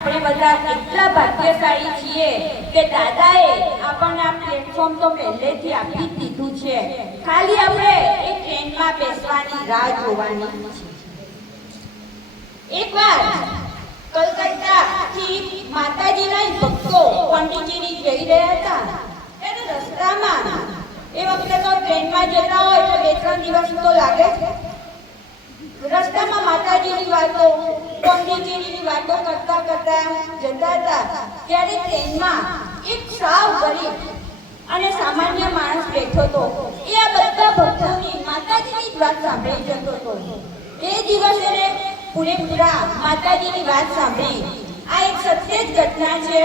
આપણે બધા એટલા ભાગ્યશાળી છીએ કે દાદાએ આપણને આ પ્લેટફોર્મ તો પહેલેથી આપી દીધું છે, ખાલી આપણે એ ટ્રેનમાં બેસવાની રાહ જોવાની છે. એકવાર કલકત્તાથી માતાજીના ભક્તો પોંડિચેરી જઈ રહ્યા હતા. એને રસ્તામાં એ વખતે તો ટ્રેનમાં જતા હોય તો 2-3 દિવસ તો લાગે છે. રસ્તામાં માતાજીની વાતો, પોંડિચેરીની વાતો કરતા કરતા જતા હતા ત્યારે ટ્રેનમાં એક સાવ ગરીબ અને સામાન્ય માણસ બેઠો હતો. એ આ બધા ભક્તોની માતાજીની વાત સાંભળી જતો હતો. એ દિવસ એને પૂરેપૂરા માતાજીની વાત સાંભળી. આ એક સત્ય જ ઘટના છે.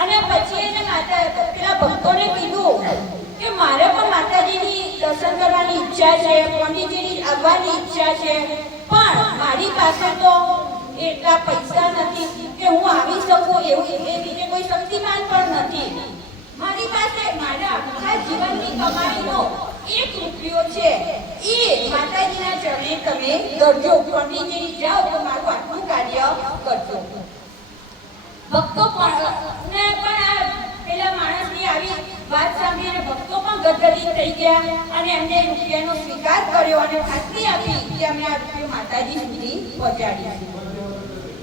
અને પછી એને પેલા ભક્તોને કીધું કે મારે પણ માતાજીની દર્શન કરવાની ઈચ્છા છે, પોંડિચેરી આવવાની ઈચ્છા છે, પણ મારી પાસે તો એટલા પૈસા નથી કે હું આવી શકું, એવી રીતે કોઈ શક્તિમાન પણ નથી. મારી પાસે મારા આખા જીવનની કમાણીનો 1 રૂપિયો છે, એ માતાજીના ચરણે તમે દરજો. પોંડિચેરી જાઓ તો મારું આટલું કાર્ય કરજો. ભક્તો પણ પેલા માણસની આવી વાત સાંભળીને ભક્તો પણ ગદગદિત થઈ ગયા અને એમને રૂપિયાનો સ્વીકાર કર્યો અને ખાતરી આપી કે અમે આ રૂપિયો માતાજી સુધી પહોંચાડી.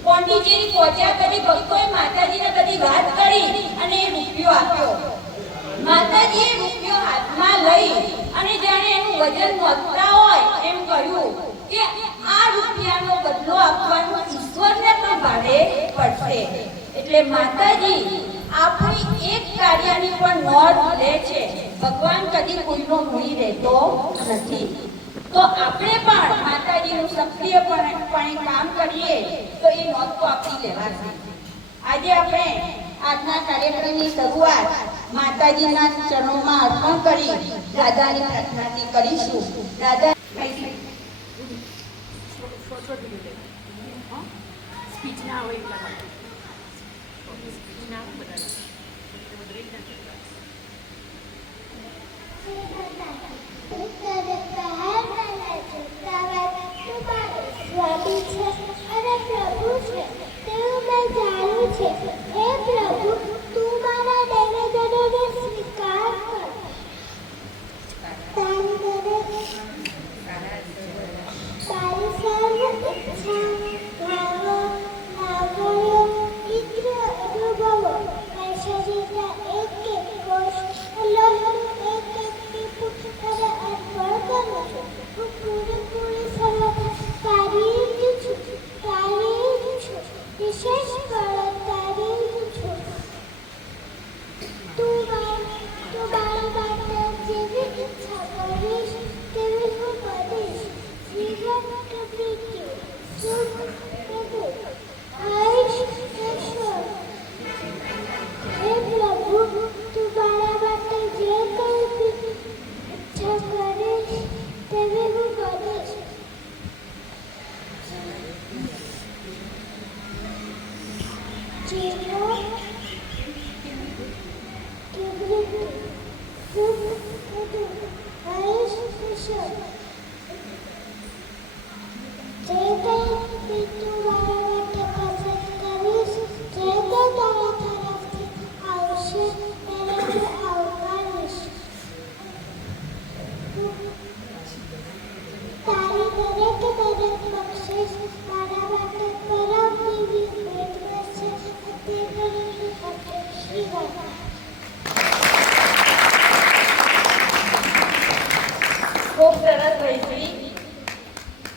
પોંડિચેરી પહોંચ્યા પછી ભક્તોએ માતાજીને બધી વાત કરી અને એ રૂપિયો આપ્યો. માતાજીએ રૂપિયો હાથમાં લઈ અને જાણે એનું વજન નોંધતા હોય એમ કહ્યું કે આ રૂપિયાનો બદલો આપવાનો ઈશ્વરને પણ ભારે પડશે. એટલે માતાજી આપણી એક કાર્યની પણ નોંધ લે છે. ભગવાન કદી કોઈનો ભૂલી રહેતો નથી. તો આપણે પણ માતાજીનું સક્રિયપણે કામ કરીએ તો એ નોંધ તો આપણી લેવાશે. આજે આપણે આજના કાર્યક્રમની શરૂઆત માતાજીના ચરણોમાં અર્પણ કરી દાદાની પ્રાર્થનાથી કરીશું. દાદા સ્પીચ ના હોય એટલા માટે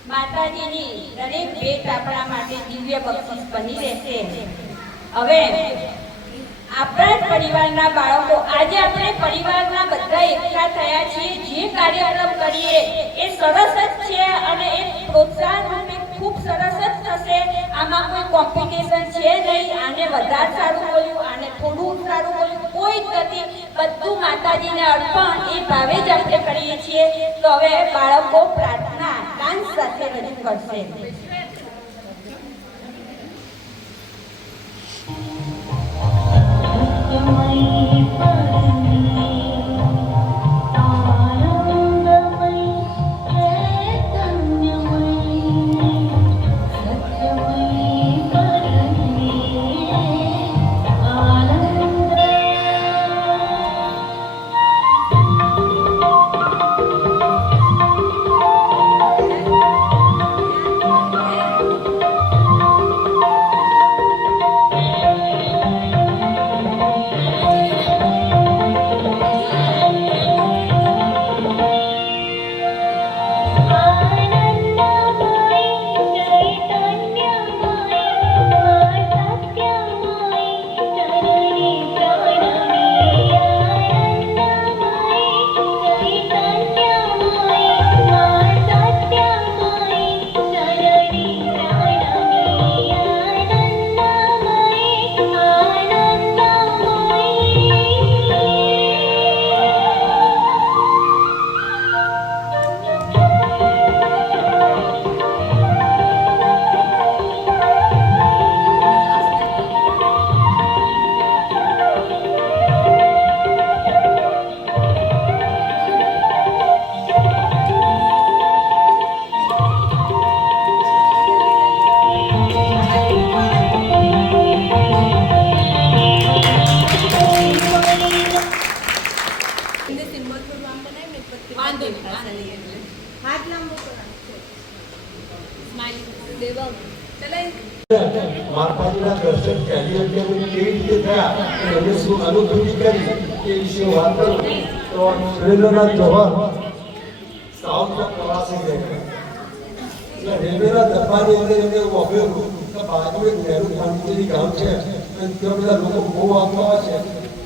માતાજીની દરેક ભેટ આપણા માટે દિવ્ય બક્ષિસ બની રહેશે. હવે આપણા પરિવારના બાળકો, આજે આપણે પરિવારના બધા એકઠા થયા છીએ, જે કાર્યક્રમ કરીએ એ સરસ જ છે અને એ પ્રોત્સાહન રૂપે ખૂબ સરસ જ થશે. આમાં કોઈ કોમ્પિટિશન છે નહીં, આને વધારે સારું બોલ્યું, આને થોડું સારું બોલ્યું, કોઈ જ નથી. બધું માતાજીને અર્પણ એ ભાવે જ આપણે કરીએ છીએ. તો હવે બાળકો પ્રાર્થના ડાન્સ સાથે રજૂ કરશે. માતાજીના દર્શન પહેલી વખત કેવી રીતે થયા એને શું અનુભૂતિ કરી એ વિશે વાત કરું તો સુરેન્દ્રનાથ ચૌહાણ સાઉથના પ્રવાસે ગયા. રેલવેના ડબ્બાની અંદર એમને વાપર્યું કે બાજુ એક નહેરુ પાંડિચેરી ગામ છે અને ત્યાં બધા લોકો બહુ આવતા હોય છે.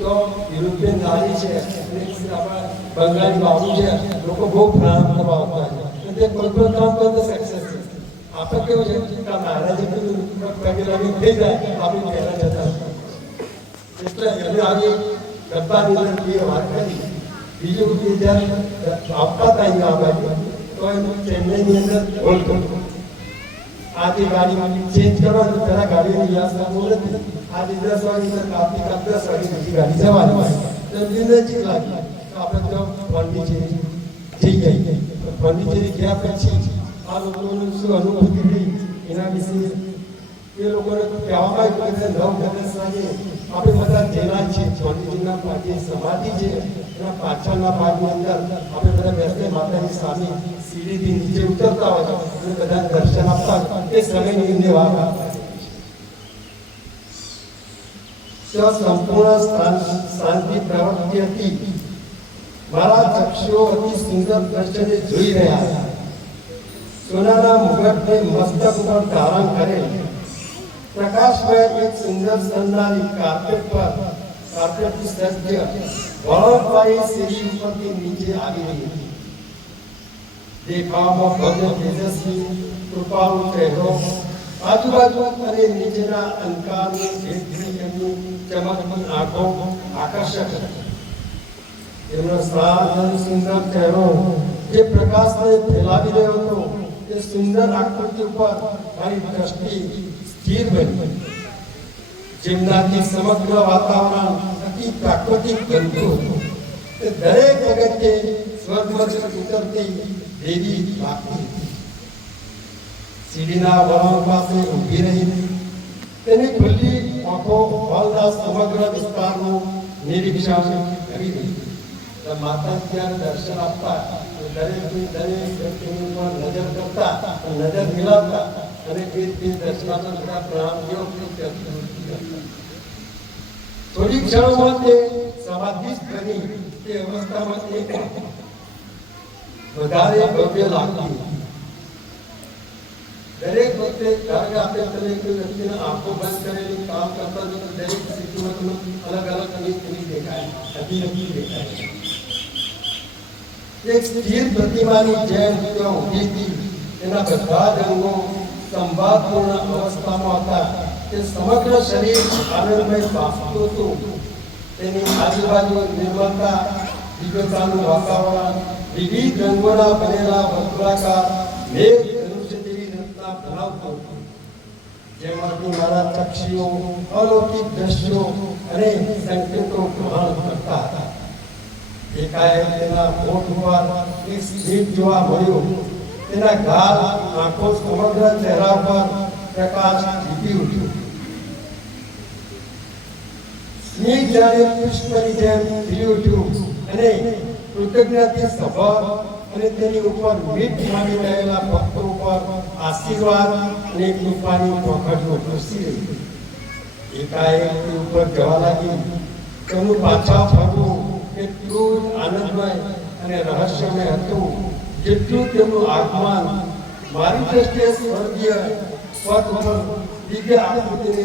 તો યુરોપિયન નારી છે આપણા બંગાળી બાબુ છે, લોકો બહુ પ્રાણ કરવા આવતા છે અને તે કોઈ પણ કામ કરતા સક્સેસ છે. આપણે કેવું છે કે મહારાજે કીધું પગે લાગી થઈ જાય આપણે પહેલા જતા એટલે એને આવી ડબ્બાની અંદર બે વાત કરી. બીજું કે જ્યારે આવતા હતા અહીંયા આ બાજુ તો એનું ચેન્નઈની અંદર હોલ્ડ કરતું. આજે ગાડી ચેન્જ કરવાનું પહેલા ગાડીની વ્યવસ્થા બહુ નથી. આજે 10 વાગે આવતી 10 વાગે બીજી ગાડી જવાની હોય તો નજીક લાગી તો આપણે તો પોંડિચેરી જઈ જઈએ. પોંડિચેરી ગયા પછી આ લોકોનું શું અનુભૂતિ થઈ એના વિશે એ લોકોને કહેવામાં આવ્યું કે 9-10 વાગે આપણે બધા જેના છે પોંડિચેરીના પાછી સમાધિ છે એના પાછળના ભાગની અંદર આપણે બધા બેસીને માતાજી સામે સીડીથી નીચે ઉતરતા હોય અને બધા દર્શન આપતા એ સમયની એમને વાત આપતા. ત્યાં સંપૂર્ણ શાંતિ પ્રવૃત્તિ હતી. મારા ચક્ષુઓ અતિ સુંદર દર્શને જોઈ રહ્યા હતા. સોનાના મુગટને મસ્તક ઉપર ધારણ કરેલ પ્રકાશમય એક સુંદર સન્નારી કાર્પેટથી સજ્જ વળણવાળી સીડી ઉપરથી નીચે આવી રહી હતી. દેખાવમાં ભવ્ય તેજસ્વી કૃપાળુ ચહેરો, આજુબાજુ અને નીચેના અંધકારની ભેદથી એમની ચમકની આંખો આકર્ષક હતી. એમનો શાંત અને સુંદર ચહેરો જે પ્રકાશને ફેલાવી રહ્યો હતો તે સુંદર આકૃતિ ઉપર મારી દ્રષ્ટિ સ્થિર બની. જેમનાથી સમગ્ર વાતાવરણ અતિ પ્રાકૃતિક બનતું હતું. તે દરેક વખતે સ્વર્ગમાંથી ઉતરતી દેવી લાગતી હતી. સીડીના વળાંક પાસે ઊભી રહી તેની ખુલ્લી આંખો હોલના સમગ્ર વિસ્તારનું નિરીક્ષણ કરી રહી. માતા ત્યારે દર્શન આપતા દરેક વ્યક્તિની ઉપર નજર કરતા, નજર મિલાવતા અને તે દર્શનાર્થના બધા પ્રણામીઓ થોડી ક્ષણોમાં તે સમાધિસ્થ બની તે અવસ્થામાં વધારે ભવ્ય લાગતી. દરેક વખતે કારણ કે આપણે દરેક વ્યક્તિના આંખો બંધ કરેલી કામ કરતા દરેક સિદ્ધિમાં અલગ અલગ એની દેખાય, અભિનવી દેખાય. એક સ્થિર પ્રતિમાની જેમ ત્યાં ઊભી હતી. એના બધા જ અંગો સંભાવપૂર્ણ અવસ્થામાં હતા. તે સમગ્ર શરીર આનંદમય ભાસતું હતું. તેની આજુબાજુ નિર્મળતા, દિવ્યતાનું વાતાવરણ, વિવિધ રંગોના બનેલા વર્તુળાકાર મેઘ ધનુષ્ય જેવી રચના બનાવતું હતું. જેમાંથી મારા ચક્ષુઓ અલૌકિક દ્રશ્યો અને સંકેતો ગ્રહણ કરતા હતા. એકાએક તેના હોઠ ઉપર એક સ્મિત જોવા મળ્યું. તેના ગાલ, આંખો, સમગ્ર ચહેરા પર પ્રકાશ જીતી ઉઠ્યો. સ્મિત જાણે પુષ્પની જેમ ખીલી ઉઠ્યું અને કૃતજ્ઞતાથી સભર અને તેની ઉપર મીઠ માંડી રહેલા ભક્તો ઉપર આશીર્વાદ અને કૃપાની પોખડીઓ વરસી રહી. એકાએક તે ઉપર જવા લાગી. તેનું પાછા ફરવું એટલું આનંદમય અને રહસ્યમય હતું જેટલું તેમનું આગમન મારી દ્રષ્ટિએ સ્વર્ગીય પદ ઉપર દિવ્ય આકૃતિને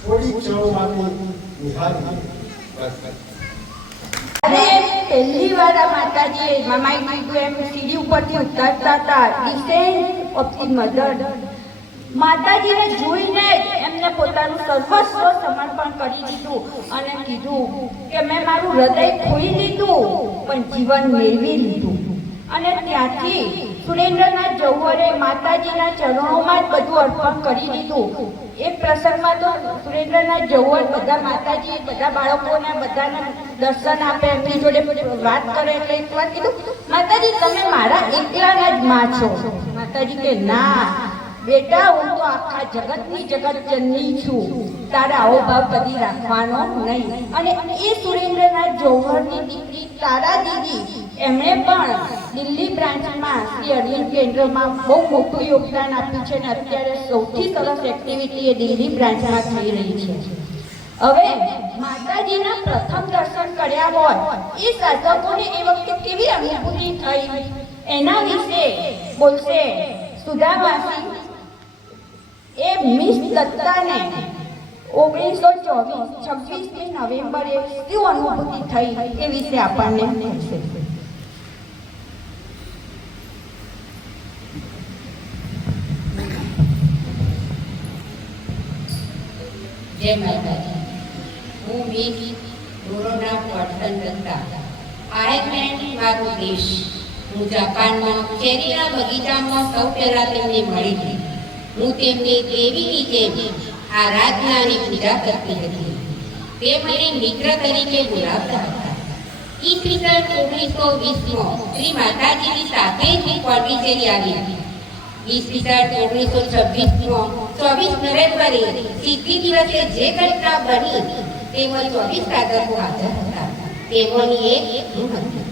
થોડી ક્ષણો માટે નિહાળી. પહેલી વાર આ માતાજી મામાએ કીધું એમ સીડી ઉપરથી ઉતરતા હતા. Descent of the mother. માતાજીને જોઈને એમને પોતાનું સર્વસ્વ સમર્પણ કરી દીધું અને કીધું કે મેં મારું હૃદય ખોઈ દીધું પણ જીવન મેળવી લીધું. અને ત્યાંથી સુરેન્દ્રનાથ જૌહરે માતાજીના ચરણોમાં જ બધું અર્પણ કરી દીધું. એ પ્રસંગમાં તો સુરેન્દ્રનાથ જૌહર બધા માતાજી બધા બાળકોને બધાને દર્શન આપે, એમની જોડે વાત કરે એટલે એક વાર કીધું માતાજી તમે મારા એકલાના જ માં છો. માતાજી કે ના બેટા, હું તો આખા જગતની જગત જનની છું, તારા આવો ભાવ કદી રાખવાનો નહીં. અને એ સુરેન્દ્રનાથ જૌહરની દીકરી તારા દીદી એમણે પણ દિલ્હી બ્રાન્ચમાં શ્રી અરવિંદ કેન્દ્રમાં બહુ મોટું યોગદાન આપ્યું છે અને અત્યારે સૌથી સરસ એક્ટિવિટી એ દિલ્હી બ્રાન્ચમાં થઈ રહી છે. હવે માતાજીના પ્રથમ દર્શન કર્યા હોય એ સાધકોને એ વખતે કેવી અનુભૂતિ થઈ એના વિશે બોલશે સુધામાસી. એ મિસ દત્તાને 1924 નવેમ્બરે શું અનુભૂતિ થઈ એ વિશે આપણને કહેશે. જય માતાજી. હું miss corona person Datta. Ireland મારો દેશ. હું જાપાનમાં ચેરીના બગીચામાં સૌ પહેલા તેમને મળી હતી. હું તેમને દેવીની જેમ આરાધના અને પૂજા કરતી હતી. તે મને મિત્ર તરીકે બોલાવતા હતા. ઈસવીસન 1920માં શ્રી માતાજીની સાથે જ પોંડિચેરી આવી હતી. ઈસવીસન 1926માં 24 નવેમ્બરે સિદ્ધિ દિવસે જે ઘટના બની તેમાં 24 સાધકો હાજર હતા. તેમાંની એક હું હતી.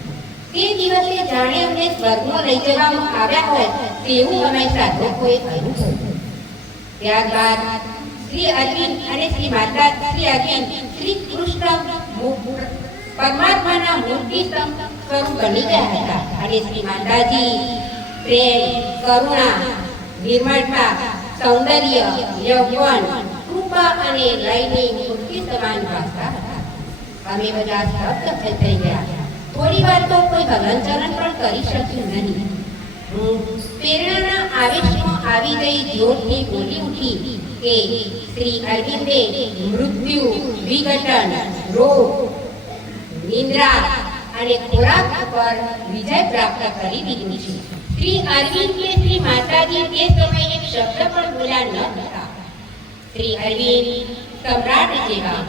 તે દિવસે જાણે અમને સ્વર્ગમાં લઈ જવામાં આવ્યા હોય તેવું અમે સાધકોએ અનુભવ્યું. ત્યારબાદ શ્રી અરવિંદ અને શ્રી માતા શ્રી અરવિંદ શ્રી કૃષ્ણ પરમાત્માના મૂર્તિ સ્વરૂપ બની ગયા હતા અને શ્રી માતાજી પ્રેમ, કરુણા, નિર્મળતા, સૌંદર્ય, યૌવન, કૃપા અને લયની મૂર્તિ સમાન ભાસતા હતા. અમે બધા સ્તબ્ધ થઈ ગયા. થોડી વાર તો કોઈ હલનચલન પણ કરી શક્યું નહીં. પ્રેરણાના આવેશમાં આવી ગઈ જોરથી બોલી ઉઠી કે શ્રી અરવિંદે મૃત્યુ, વિઘટન, રોગ, નિંદ્રા અને ખોરાક પર વિજય પ્રાપ્ત કરી દીધું છે. શ્રી અરવિંદ કે શ્રી માતાજી તે સમયે એક શબ્દ પણ બોલ્યા ન હતા. શ્રી અરવિંદ સમ્રાટ જેવા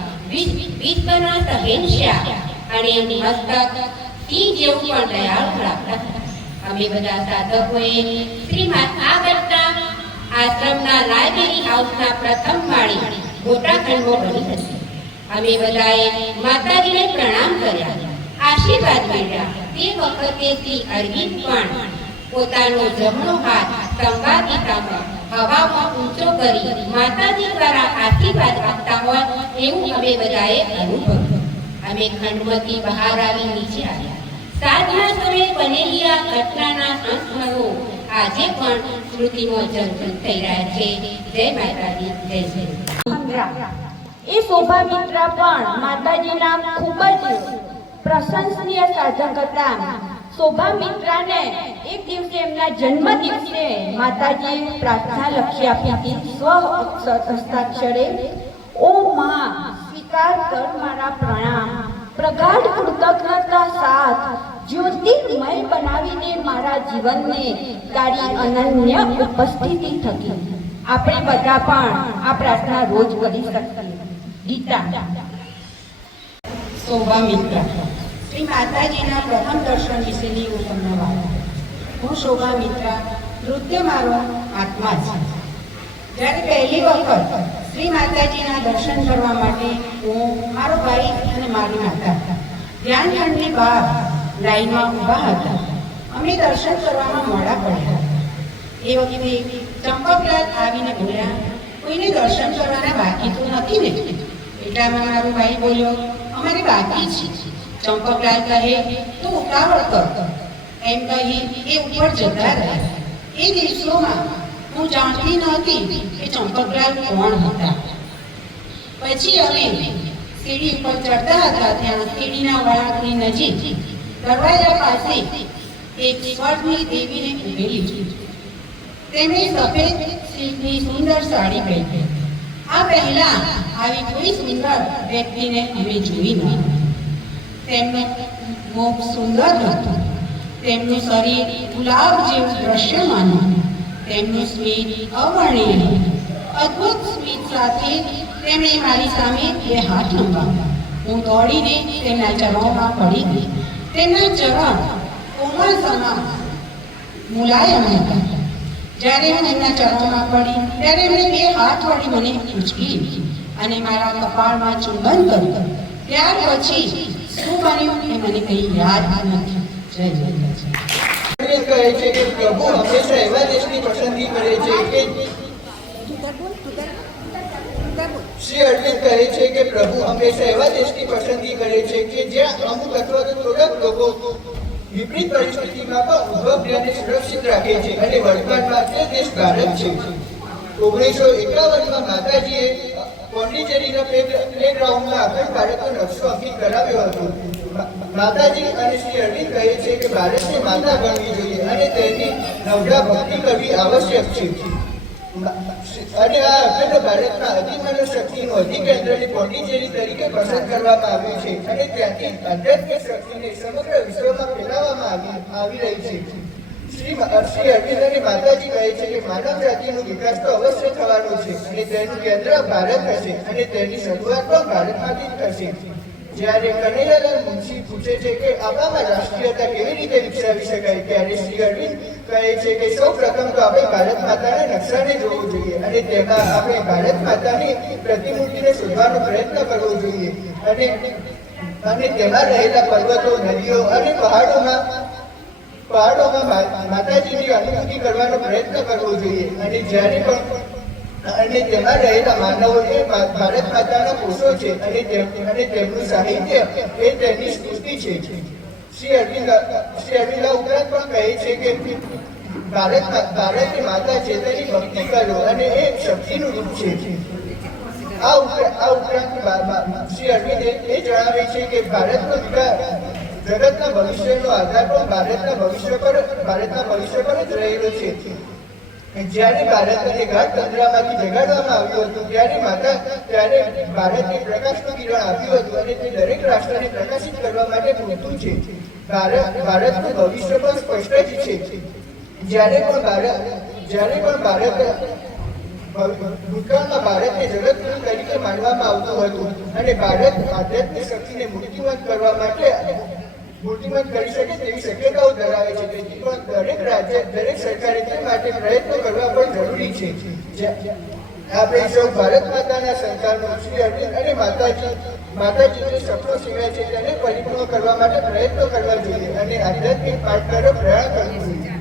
વિશ્વના શહેનશાહ અને મસ્તક સિંહ જેવું પણ દયાળુ રાખતા હતા. અમે બધા સાધકોએ શ્રી આ ઘટના આશ્રમના લાઇબ્રેરી હાઉસના પ્રથમ માળે મોટા ખંડમાં બની હતી. અમે બધાએ માતાજીને પ્રણામ કર્યા, આશીર્વાદ મેળવ્યા. તે વખતે શ્રી અરવિંદ પણ પોતાનો જમણો હાથ સંવાદિતામાં હવામાં ઊંચો કરી માતાજી દ્વારા આશીર્વાદ આપતા હોય એવું અમે બધાએ અનુભવ્યું. અમે ખંડમાંથી બહાર આવી નીચે આવ્યા. સાંજના સમયે બનેલી આ ઘટનાના સંસ્મરણો આજે પણ સ્મૃતિમાં જળજળ થઈ રહ્યા છે. જય માતાજી, જય શ્રી. એ શોભામિત્રા પણ માતાજીના ખૂબ જ પ્રશંસનીય સાધક હતા. શોભામિત્રાને એક દિવસે એમના જન્મ દિવસે માતાજીએ પ્રાર્થના લખી આપી હતી સ્વ હસ્તાક્ષરે. ઓ માં, સ્વીકાર કર મારા પ્રણામ. પ્રગાઢ કૃતજ્ઞતા સાથ જ્યોતિર્મય બનાવીને મારા જીવનને તારી અનન્ય ઉપસ્થિતિ થકી આપણે બધા પણ આ પ્રાર્થના રોજ કરી શકીએ. ગીતા. શોભામિત્રા. શ્રી માતાજીના પ્રથમ દર્શન વિશેની હું તમને વાત. હું શોભામિત્રા, નૃત્ય મારો આત્મા છે. જ્યારે પહેલી વખત શ્રી માતાજીના દર્શન કરવા માટે હું, મારો ભાઈ અને મારી માતા ધ્યાનખંડની બહાર લાઈનમાં ઊભા હતા. અમે દર્શન કરવામાં મોડા પડ્યા. એ વખતે ચંપકલાલ આવીને બોલ્યા, કોઈને દર્શન કરવાના બાકી તો નથી ને? એટલામાં મારો ભાઈ બોલ્યો, અમારે બાકી છે. ચંપકલાલ કહે, તું ઉતાવળ કર. એમ કહી એ ઉપર જતા રહ્યા. એ દિવસોમાં હું જાણતી નહોતી કે ચંપકલાલ કોણ હતા. પછી અમે સીડી ઉપર ચડતા હતા ત્યાં સીડીના વળાંકની નજીક દરવાજા પાસે એક સ્વર્ગની દેવીને ઊભેલી હતી. તેમણે સફેદ સિલ્કની સુંદર સાડી પહેરી. આ પહેલા આવી કોઈ સુંદર વ્યક્તિને અમે જોઈ નહીં. તેમનું મુખ સુંદર હતું, તેમનું શરીર ગુલાબ જેવું દ્રશ્યમાન હતું, તેમનું સ્મિત અવર્ણનીય હતું. અદ્ભુત સ્મિત સાથે તેમણે મારી સામે બે હાથ લંબાવ્યા. હું દોડીને તેમના ચરણોમાં પડી ગઈ. તેમના ચરણ કોમળ સમાન મુલાયમ હતા. જ્યારે હું એમના ચરણોમાં પડી ત્યારે એમણે બે હાથ વળી મને ઉંચકી લીધી અને મારા કપાળમાં ચુંબન કર્યું. ત્યાર પછી શું બન્યું એ મને કંઈ યાદ નથી. જય જય કહે છે કે પ્રભુ હંમેશા એવા દેશની પસંદગી કરે છે કે શ્રી અરવિંદ કહે છે કે પ્રભુ હંમેશા એવા દેશની પસંદગી કરે છે કે જ્યાં અમુક અથવા તો થોડાક લોકો વિપરીત પરિસ્થિતિમાં પણ ઉદ્ભવ્યને સુરક્ષિત રાખે છે અને વર્તમાનમાં તે દેશ ભારત છે. 1951માં માતાજીએ પોંડિચેરીના પ્લેગ્રાઉન્ડમાં અખંડ ભારતનો નકશો અંકિત કરાવ્યો હતો. માતાજી અને શ્રી અરવિંદ કહે છે કે ભારતને માતા ગણવી જોઈએ અને તેની નવડા ભક્તિ કરવી આવશ્યક છે. અને આ અખંડ ભારતના અધિમાનવ શક્તિનું અધિકેન્દ્રને પોંડિચેરી તરીકે પસંદ કરવામાં આવ્યું છે અને ત્યાંથી આધ્યાત્મિક શક્તિને સમગ્ર વિશ્વમાં ફેલાવવામાં આવી રહી છે. શ્રી અરવિંદ અને માતાજી કહે છે કે માનવ જાતિનો વિકાસ તો અવશ્ય થવાનો છે અને તેનું કેન્દ્ર ભારત હશે અને તેની શરૂઆત પણ ભારતમાંથી જ થશે. જ્યારે કનૈયાલાલ મુનશી પૂછે છે કે આપણામાં રાષ્ટ્રીયતા કેવી રીતે વિકસાવી શકાય, ત્યારે શ્રી અરવિંદ કહે છે કે સૌ પ્રથમ તો આપણે ભારત માતાના નકશાને જોવું જોઈએ અને તેમાં આપણે ભારત માતાની પ્રતિમૂર્તિને શોધવાનો પ્રયત્ન કરવો જોઈએ અને તેમાં રહેલા પર્વતો, નદીઓ અને પહાડોમાં માતાજીની અનુભૂતિ કરવાનો પ્રયત્ન કરવો જોઈએ અને તેમાં રહેલા માનવો એ ભારત માતાના પુરુષો છે અને તેમનું સાહિત્ય એ તેની સ્તુતિ છે. શ્રી અરવિંદ ઉપરાંત પણ કહે છે કે ભારતની માતા છે તેની ભક્તિ કરો અને એ શક્તિનું રૂપ છે. આ ઉપરાંત શ્રી અરવિંદે એ જણાવે છે કે ભારતનો વિકાસ જગતના ભવિષ્યનો આધાર પણ ભારતના ભવિષ્ય પર જ રહેલો છે. જ્યારે ભારતને ગાઢ તંદ્રામાંથી જગાડવામાં આવ્યું હતું ત્યારે ભારતે પ્રકાશનું કિરણ આપ્યું હતું અને તે દરેક રાષ્ટ્રને પ્રકાશિત કરવા માટે પૂરતું છે. ભારતનું ભવિષ્ય પણ સ્પષ્ટ જ છે. જ્યારે પણ ભારત ભૂતકાળમાં ભારતને જગતગુરુ તરીકે માનવામાં આવતું હતું અને ભારત આધ્યાત્મિક શક્તિને મૂર્તિમંત કરી શકે તેવી શક્યતાઓ ધરાવે છે. તેથી પણ દરેક સરકારે તે માટે પ્રયત્નો કરવા પણ જરૂરી છે. આપણે સૌ ભારત માતાના સંતાનો શ્રી અરવિંદ અને માતાજી જે સપનો સીવ્યા છે તેને પરિપૂર્ણ કરવા માટે પ્રયત્નો કરવા જોઈએ અને આધ્યાત્મિક પાઠ તરફ પ્રયાણ કરવું જોઈએ.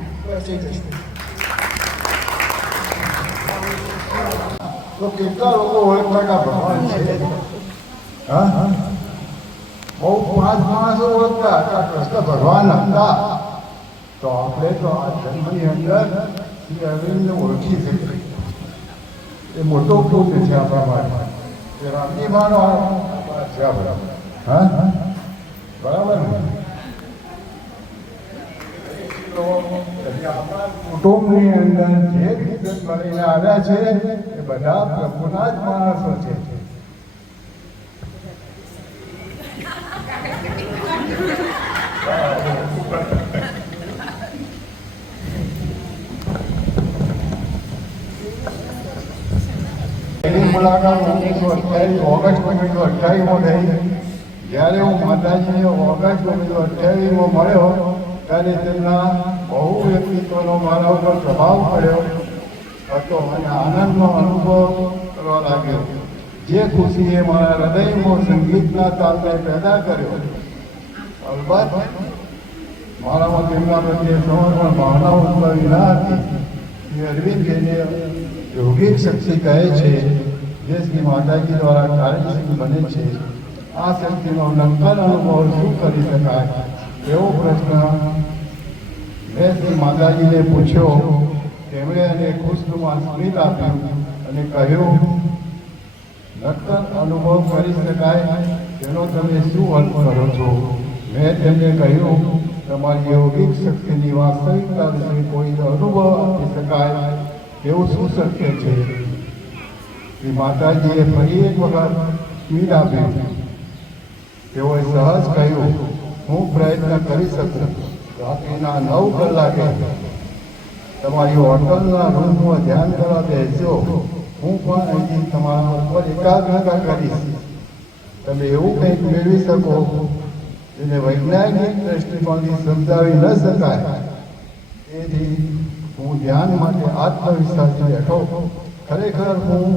તો કેટલા લોકો ઓળખતા ભગવાન છે? હા, બહુ 5 માણસો ઓળખતા હતા કૃષ્ણ ભગવાન હતા. તો આપણે તો આ જન્મની અંદર શ્રી અરવિંદને ઓળખી શકીએ. એ મોટો પુત્ર છે આપણા માટે. એ રામજીમાનો છે બરાબર. હા, બરાબર ને? કુટુંબની અંદર જે કિશન મળીને આવ્યા છે એ બધા પ્રભુના જ માણસો છે. પહેલી મુલાકાત 1928 ઓગસ્ટ 1928 થઈ. જ્યારે હું માતાજીને ઓગસ્ટ 1928 મળ્યો ત્યારે તેમના બહુ વ્યક્તિત્વનો મારા ઉપર પ્રભાવ પડ્યો હતો અને આનંદનો અનુભવ કરવા લાગ્યો. જે ખુશીએ મારા હૃદયમાં સંગીતના તાલને પેદા કર્યો. અલબત્ત મારામાં તેમના પ્રત્યે સમર્પણ ભાવના ઉદ્ભવી ન હતી. શ્રી અરવિંદ જેને યોગિક શક્તિ કહે છે, જે શ્રી માતાજી દ્વારા કાર્યશીલ બને છે, આ શક્તિનો નક્કર અનુભવ શું કરી શકાય એવો પ્રશ્ન મેં શ્રી માતાજીને પૂછ્યો. તેમણે એને ખુશનુમા સ્મિત આપ્યું અને કહ્યું, નક્કર અનુભવ કરી શકાય તેનો તમે શું અર્થ કરો છો? મેં તેમને કહ્યું, તમારી યોગિક શક્તિની વાસ્તવિકતા વિશે કોઈ અનુભવ આપી શકાય તેવું શું શક્ય છે? શ્રી માતાજીએ ફરી એક વખત સ્મિત આપ્યું. તેઓએ સહજ કહ્યું, હું પ્રયત્ન કરી શકું. રાત્રિના 9 કલાકે તમારી હોટલના રૂમમાં ધ્યાન કરવા બેસજો. હું પણ અહીંથી તમારા ઉપર એકાગ્રતા કરીશ. તમે એવું કંઈક મેળવી શકો જેને વૈજ્ઞાનિક દ્રષ્ટિકોણથી સમજાવી ન શકાય. તેથી હું ધ્યાન માટે આત્મવિશ્વાસથી બેઠો. ખરેખર હું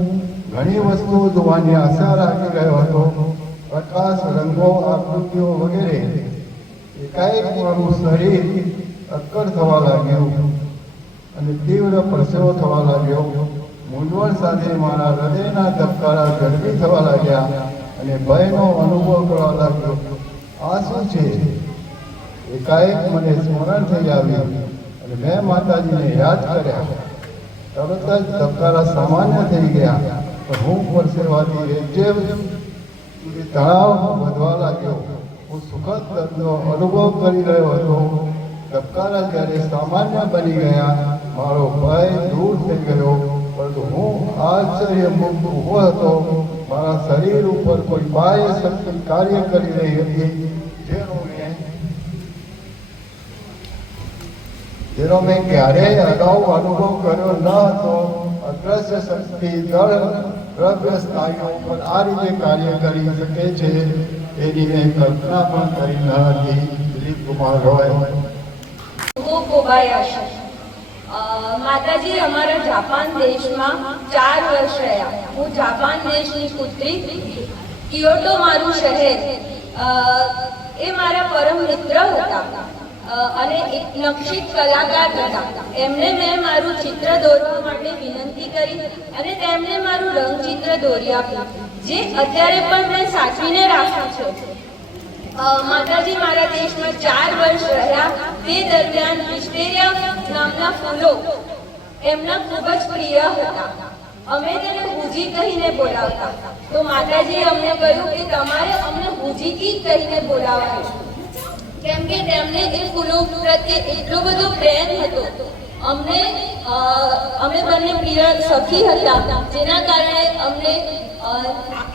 ઘણી વસ્તુઓ જોવાની આશા રાખી રહ્યો હતો. પ્રકાશ, રંગો, આકૃતિઓ વગેરે. એકાએક મારું શરીર અક્કડ થવા લાગ્યું અને તીવ્ર પરસેવો થવા લાગ્યો. મૂંઝવણ સાથે મારા હૃદયના ધબકારા ઝડપી થવા લાગ્યા અને ભયનો અનુભવ કરવા લાગ્યો. આ શું છે? એકાએક મને સ્મરણ થઈ આવ્યું અને મેં માતાજીને યાદ કર્યા. તરત જ ધબકારા સામાન્ય થઈ ગયા. હું પરસેવાથી રેબઝેબ તણાવ વધવા લાગ્યો. હું સુખદ દર્દનો અનુભવ કરી રહ્યો હતો. ધબકારા જ્યારે સામાન્ય બની ગયા, મારો ભય દૂર થઈ ગયો. પરંતુ હું આશ્ચર્યમુક્ત ઊભો હતો. મારા શરીર ઉપર કોઈ બાહ્ય શક્તિ કાર્ય કરી રહી હતી, જેનો મેં ક્યારેય અગાઉ અનુભવ કર્યો ન હતો. અદ્રશ્ય શક્તિ દ્રવ્ય સ્નાયુઓ પર આ રીતે કાર્ય કરી શકે છે એની મેં કલ્પના પણ કરી ન હતી. દિલીપ કુમાર રોય. માતાજી અમારા જાપાન દેશમાં 4 વર્ષ રહ્યા. હું જાપાન દેશની પુત્રી. કિયોટો મારું શહેર. એ મારા પરમ મિત્ર હતા અને એક નકશી કલાકાર હતા. એમને મેં મારું ચિત્ર દોરવા માટે વિનંતી કરી અને તેમણે મારું રંગચિત્ર દોરી આપ્યું, જે અત્યારે પણ મેં સાચવીને રાખ્યું છે. માતાજી મારા દેશમાં 4 વર્ષ રહ્યા. તે દરમિયાન વિસ્ટેરિયા નામના ફૂલો એમના ખૂબ જ પ્રિય હતા. અમે તેને હુજી કહીને બોલાવતા. તો માતાજીએ અમને કહ્યું કે તમારે અમને હુજીથી કહીને બોલાવવાનું, કેમ કે તેમને એ ફૂલો પ્રત્યે એટલો બધો પ્રેમ હતો. અમે બંને પ્રિય સખી હતા, જેના કારણે અમને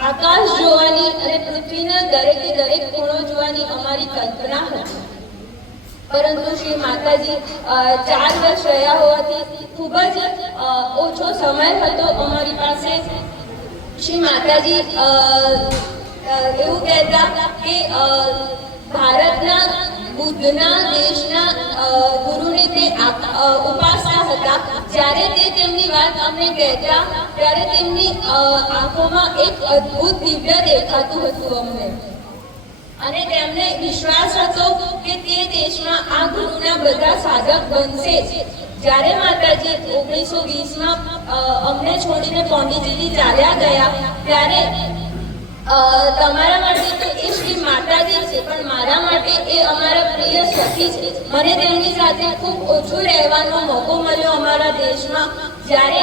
આકાશ જોવાની અને પૃથ્વીના દરેકે દરેક ખૂણો જોવાની અમારી કલ્પના હતી. પરંતુ શ્રી માતાજી 4 વર્ષ રહ્યા હોવાથી ખૂબ જ ઓછો સમય હતો અમારી પાસે. શ્રી માતાજી એવું કહેતા કે ભારતના બુદ્ધના દેશના ગુરુને તે ઉપાસના હતા. જ્યારે તે તેમની વાત અમને કહેતા ત્યારે તેમની આંખોમાં એક અદ્ભુત દિવ્ય દેખાતું હતું અમને, અને તેમને વિશ્વાસ હતો કે તે દેશમાં આ ગુરુના બધા સાધક બનશે જ. જ્યારે માતાજી 1920માં અમને છોડીને પોંડિચેરી ચાલ્યા ગયા, ત્યારે તમારા માટે તો એ શ્રી માતાજી છે, પણ મારા માટે એ અમારા પ્રિય સખી છે. મને તેમની સાથે ખૂબ ઓછું રહેવાનો મોકો મળ્યો અમારા દેશમાં. જ્યારે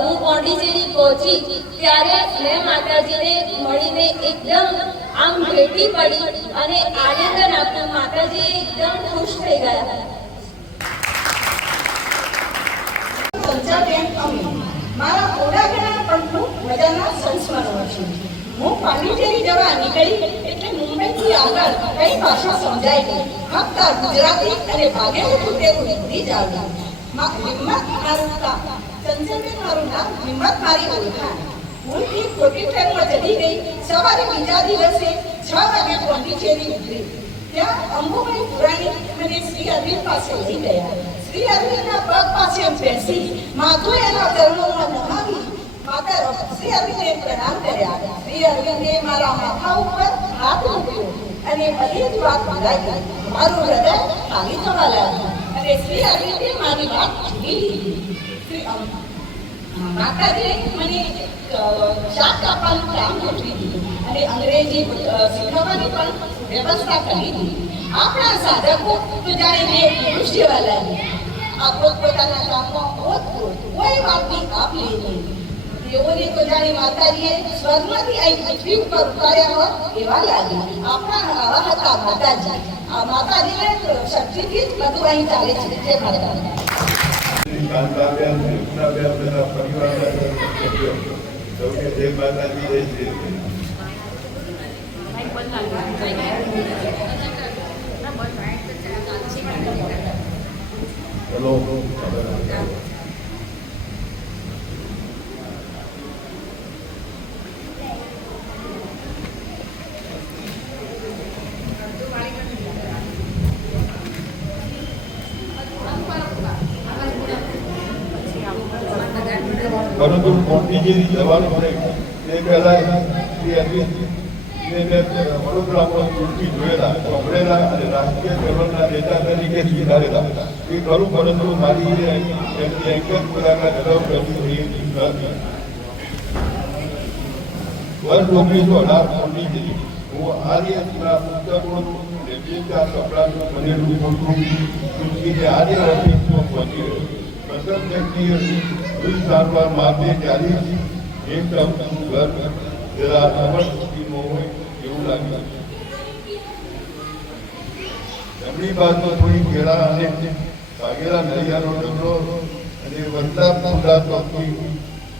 હું પોંડિચેરી પહોંચી ત્યારે મેં માતાજીને મળીને એકદમ આમ ભેટી પડી અને આલિંગન આપ્યું. માતાજી એકદમ ખુશ થઈ ગયા. મારા થોડા ઘણા પણ ખૂબ મજાના સંસ્મરણો છે. હું પોંડિચેરી જવા નીકળી એટલે મુંબઈથી આગળ કઈ ભાષા સમજાય નહીં. ફક્ત ગુજરાતી અને ભાગેલું તેવું હિન્દી જ આવ્યું. હિંમત મારું કામ. ચંચલબેન મારું નામ, હિંમત મારી ઓળખાણ. ભૂલથી ખોટી ટ્રેનમાં ચડી ગઈ. સવારે બીજા દિવસે 6 વાગે પોંડિચેરી ઉતરી. ત્યાં અંબુભાઈ પુરાણી મને શ્રી અરવિંદ પાસે લઈ ગયા. શ્રી અરવિંદના પગ પાસે બેસી માથું એના ચરણોમાં નમાવી શ્રી અરવિંદે પ્રણામ કર્યા. શ્રી અરવિંદે મારા માથા ઉપર હાથ મૂક્યો અને બધી જ વાત ભૂલાઈ ગઈ. મારું હૃદય ખાલી થવા લાગ્યું અને શ્રી અરવિંદે મારી વાત છૂટી લીધી. માતાજીએ મને શાક કાપવાનું કામ ગોઠવી દીધું અને અંગ્રેજી શીખવવાની પણ વ્યવસ્થા કરી દીધી. આપણા સાધકો તો જાણે બે પુરુષ જેવા લાગ્યા. આ પોતપોતાના કામમાં ઓતપ્રોત, કોઈ વાતની આપ લે નહીં. તેઓને તો જાણે માતાજીએ સ્વર્ગમાંથી અહીં પૃથ્વી ઉપર ઉતાર્યા હોય એવા લાગ્યા. આપણા આવા હતા માતાજી. આ માતાજીને શક્તિથી જ બધું અહીં ચાલે છે. જય માતાજી. કાંતાબેન, કૃષ્ણાબેન, બધા પરિવારના સભ્યો સૌને જય માતાજી, જય શ્રી કૃષ્ણ. ચલો પરંતુ પોંડિચેરી જવાનું છે તે પહેલા શ્રી વડોદરામાં ચૂંટણી જોયેલા ચોપડેલા અને રાષ્ટ્રીય ચળવળના નેતા તરીકે સ્વીકારેલા એ ખરું, પરંતુ મારી એમની અંગત મુલાકાત અગાઉ કરવી જોઈએ નથી. વર્ષ 1918 પોંડિચેરી હું આર્યના પુસ્તકોનું ને બે ચાર કપડાનું બનેલું મોટું ચૂંટણીને આર્ય ઓફિસમાં પહોંચી ગયો. પ્રથમ વ્યક્તિએ દૂધ સારવાર માપે ત્યારે એક ઘર જરા અમરસ્તીમાં હોય એવું લાગ્યું. જમણી બાજુ થોડી કેળા અને ભાગેલા નળિયાનો ડગલો અને વરસાદ પૂરા ચોકથી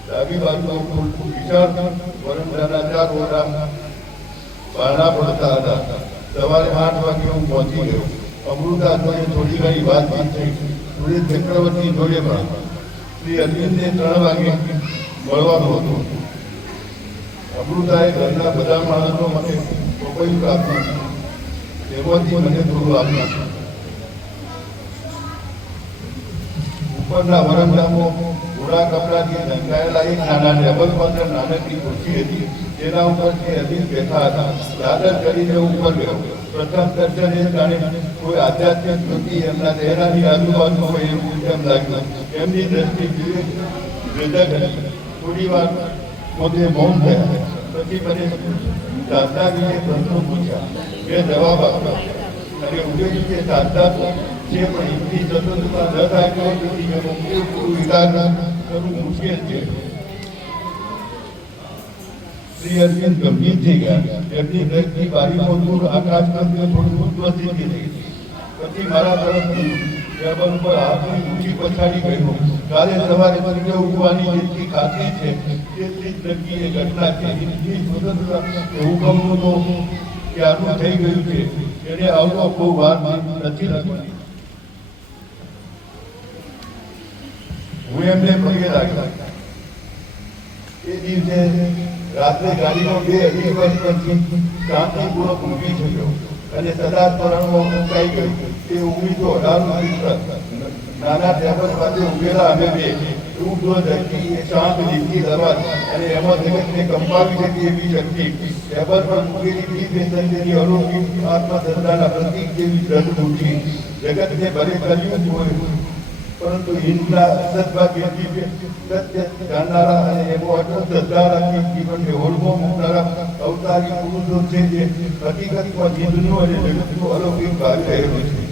ડાબી બાજુ વિશાળ વરંડાના ચાર ઓરડા પાના પડતા હતા. સવારે 8 વાગે હું પહોંચી ગયો. અમૃતા જોડે થોડી ઘણી વાતચીત થઈ. સૂર્ય ચક્રવર્તી જોડે પણ શ્રી અરવિંદને 3 વાગે મળવાનું હતું. અમૃતાએ ઘરના બધા માણસો મને પપૈયું આપ્યું, તેમાંથી મને થોડું આપ્યું. ઉપરના વરંડામાં થોડા કપડાથી ઢંકાયેલા એક નાના ટેબલ પર નાનકડી ખુરશી હતી. તેના ઉપર શ્રી અરવિંદ બેઠા હતા. દાદર કરીને ઉપર ગયો. પ્રથમ દર્શને જાણે કોઈ આધ્યાત્મિક વૃત્તિ એમના ચહેરાની આજુબાજુ હોય એવું તેમ લાગ્યું. એમની દ્રષ્ટિ વેદક હતી. થોડી વાર પોતે મૌન થયા. પછી મને દાદા વિશે પ્રશ્નો પૂછ્યા. મેં જવાબ આપ્યો અને ઉમેર્યું કે દાદા છે પણ હિન્દી સ્વતંત્રતા ન થાય તો તેથી એનો પૂરેપૂરું વિચાર કરવું મુશ્કેલ છે. શ્રી અરવિંદ ગંભીર થઈ ગયા. એમની દ્રષ્ટિ બારીમાં દૂર આકાશ કરતા થોડું ઉદ્વસિત થઈ. પછી મારા તરફ ટેબલ ઉપર હાથની ઊંચી પછાડી ગયો. કાલે સવારે મને ઉગવાની જેટલી ખાતરી છે તેટલી જ નક્કી એ ઘટના છે. હિન્દી સ્વતંત્રતા હુકમનું તો ક્યારનું થઈ ગયું છે. એને આવતો બહુ વાર નથી લાગવાની. હું એમને પગે લાગ્યો. એ દિવસે રાત્રે ગાડીનો 2-2.5 વર્ષ પછી શાંતિપૂર્વક ઊંઘી શક્યો અને સદા સ્મરણમાં મુકાઈ ગયું. તે 1918 નાના ટેબલ પાસે ઉભેલા અમે બે રૂપો ધરતી એ શાંત જીવતી દરવાજ અને એમાં જગતને કંપાવી શકે એવી શક્તિ. ટેબલ પર મૂકેલી બી પેસેન્જરની અલૌકિક આત્મશ્રદ્ધાના પ્રતીક જેવી દ્રઢ મૂર્તિ. જગતને ભલે કર્યું જ હોય, પરંતુ હિંદના સદભાગ્યથી સત્ય જાણનારા અને એવો અટલ શ્રદ્ધા રાખી જીવનને હોળમાં મૂકનારા અવતારી પુરુષો છે જે હકીકતમાં જીવનું અને જગતનું અલૌકિક ભાગ રહેલો છે.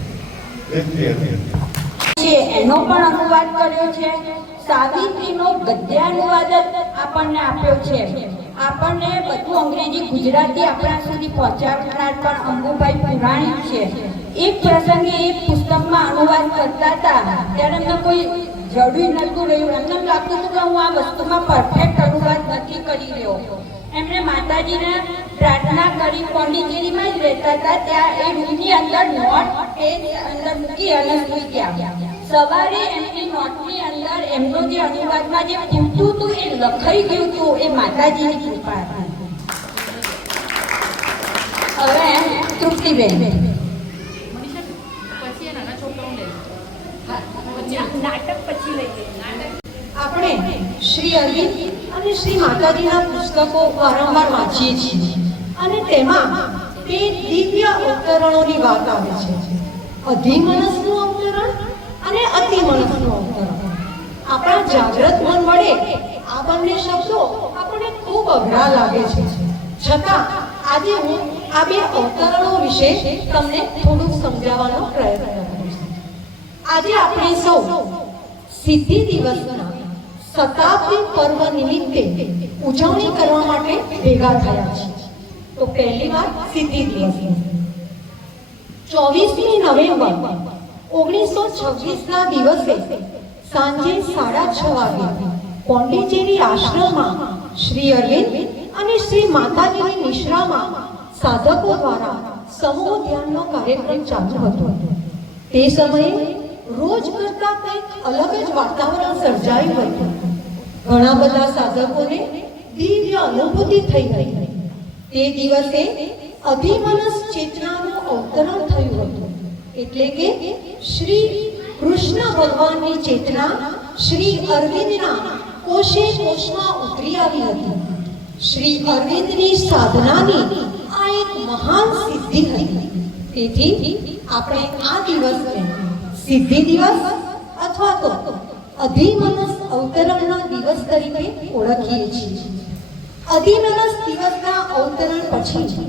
એનો પણ અનુવાદ કર્યો છે. સાવિત્રીનો ગદ્યાનુવાદ આપણને આપ્યો છે. આપણને બધું અંગ્રેજી ગુજરાતી આપણા સુધી પહોંચાડનાર પણ અંબુભાઈ પુરાણી છે. એક પ્રસંગે એક પુસ્તકમાં અનુવાદ કરતા હતા ત્યારે એમને કોઈ જડું નતું રહ્યું. એમને લાગતું હતું કે હું આ વસ્તુમાં પરફેક્ટ અનુવાદ નથી કરી રહ્યો. એમણે માતાજીને પ્રાર્થના કરી. પોંડિચેરીમાં જ રહેતા હતા. ત્યાં એ રૂમની અંદર નોટ પેજ અંદર મૂકી અને સુઈ ગયા. સવારે એમની નોટની અંદર એમનો જે અનુવાદમાં જે ખૂટતું હતું એ લખાઈ ગયું હતું. એ માતાજીની કૃપા હતી. હવે તૃપ્તિબેન આપણે શ્રી અરવિંદ અને શ્રી માતાજીના પુસ્તકો વારંવાર વાંચીએ છીએ અને તેમાં તે દિવ્ય અવતરણોની વાત આવે છે. અધિમનસનું અવતરણ અને અતિમનસનું અવતરણ. આપણા જાગ્રત મન વડે આ બંને શબ્દો આપણને ખૂબ અઘરા લાગે છે. છતાં આજે હું આ બે અવતરણો વિશે તમને થોડુંક સમજાવવાનો પ્રયત્ન કરીશ. આજે આપણે સૌ સિદ્ધિ દિવસના શતાબ્દી પર્વ નિમિત્તે ઉજવણી કરવા માટે ભેગા થયા છીએ. તો પહેલી વાત સિદ્ધિ દિવસની. 24મી નવેમ્બર 1926 ના દિવસે સાંજે 6:30 વાગે પોંડિચેરી આશ્રમમાં શ્રી અરવિંદ અને શ્રી માતાજીની નિશ્રામાં સાધકો દ્વારા સમૂહ ધ્યાનનો કાર્યક્રમ ચાલુ હતો. તે સમયે રોજ કરતા કંઈક અલગ જ વાતાવરણ સર્જાયું હતું. ઘણા બધા સાધકોને દિવ્ય અનુભૂતિ થઈ ગઈ. તે દિવસે અધિમનસ ચેતનાનું અવતરણ થયું હતું. એટલે કે શ્રી કૃષ્ણ ભગવાનની ચેતના શ્રી અરવિંદના કોષે કોષમાં ઉતરી આવી હતી. શ્રી અરવિંદની સાધનાની આ એક મહાન સિદ્ધિ હતી. તેથી આપણે આ દિવસને સિદ્ધિ દિવસ અથવા તો અધિમનસ અવતરણના દિવસ તરીકે ઓળખીએ છીએ. અધિમનસ દિવસના અવતરણ પછી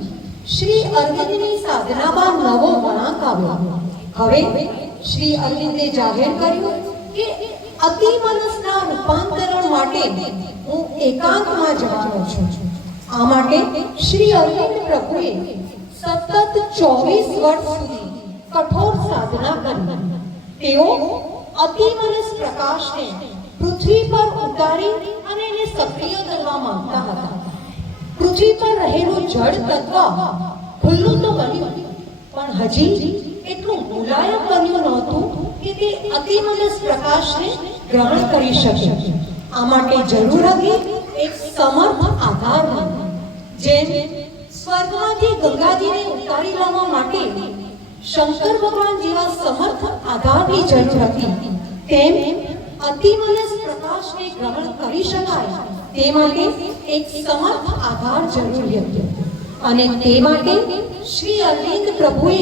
શ્રી અરવિંદની સાધનામાં નવો વળાંક આવ્યો. હવે શ્રી અરવિંદે જાહેર કર્યું કે અતિમનસના રૂપાંતરણ માટે હું એકાંતમાં જવાનો છું. આ માટે શ્રી અરવિંદ પ્રભુએ સતત 24 વર્ષ સુધી કઠોર સાધના કરી. તેઓ અતિમનસ પ્રકાશને પૃથ્વી પર ઉતારી અને એને સક્રિય કરવા માંગતા હતા. પૃથ્વી પર રહેલું જળ તત્વ ખુલ્લું તો બન્યું, પણ હજી એટલું મુલાયમ બન્યું નહોતું કે તે અતિમનસ પ્રકાશને ગ્રહણ કરી શકે. આ માટે જરૂર હતી એક સમર્થ આધારની. જેમ સ્વર્ગમાંથી ગંગાજીને ઉતારી લાવવા માટે શંકર ભગવાન જેવા સમર્થ આધારની જરૂર હતી, તેમ અતિમનસ પ્રકાશને ગ્રહણ કરી શકાય તે માટે એક સમર્થ આધાર જરૂરી હતો. અને તે માટે શ્રી અરવિંદ પ્રભુએ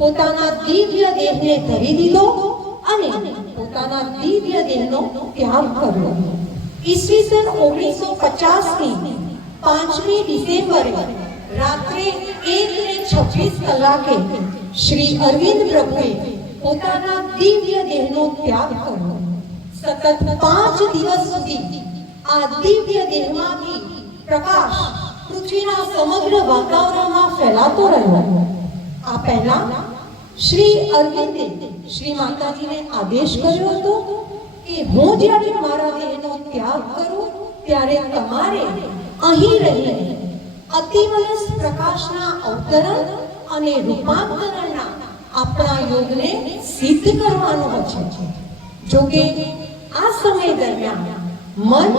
પોતાના દિવ્ય દેહને ધરી દીધો અને પોતાના દિવ્ય દેહનો ત્યાગ કર્યો. ઈસવીસન 1950 ની 5મી ડિસેમ્બરે રાત્રે 1:26 કલાકે શ્રી અરવિંદ પ્રભુએ પોતાના દિવ્ય દેહનો ત્યાગ કર્યો. સતત 5 દિવસ સુધી આ દિવ્ય દેહમાંથી પ્રકાશ પૃથ્વીના સમગ્ર વાતાવરણમાં ફેલાતો રહ્યો. આ પહેલા શ્રી અરવિંદે શ્રી માતાજીને આદેશ કર્યો હતો કે હું જ્યારે મારા દેહનો ત્યાગ કરું ત્યારે તમારે અહીં રહીને અતિમનસ પ્રકાશના અવતરણ અને રૂપાંતરણના આપણા યોગને સિદ્ધ કરવાનો છે. જો કે આ સમય દરમિયાન મન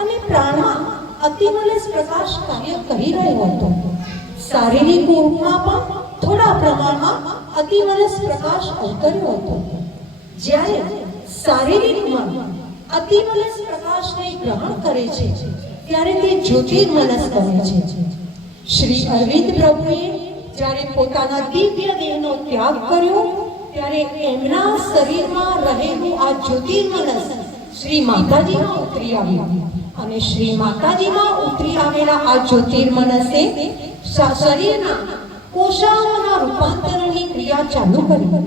અને પ્રાણમાં અતિમનસ પ્રકાશ કાર્ય કરી રહ્યો હતો. શારીરિક રૂપમાં પણ થોડા પ્રમાણમાં અતિમનસ પ્રકાશ અવતર્યો હતો. જ્યારે શારીરિક મન અતિમનસ પ્રકાશને ગ્રહણ કરે છે ત્યારે તે જ્યોતિર્મનસ બને છે. શ્રી અરવિંદ પ્રભુએ જ્યારે પોતાના દિવ્ય દેહનો ત્યાગ કર્યો ત્યારે એમના શરીરમાં રહેલું આ જ્યોતિર્મનસ શ્રી માતાજીમાં ઉતરી આવ્યું. અને શ્રી માતાજીમાં ઉતરી આવેલા આ જ્યોતિર્મનસે શરીરના કોષાઓના રૂપાંતરણની ક્રિયા ચાલુ કરી.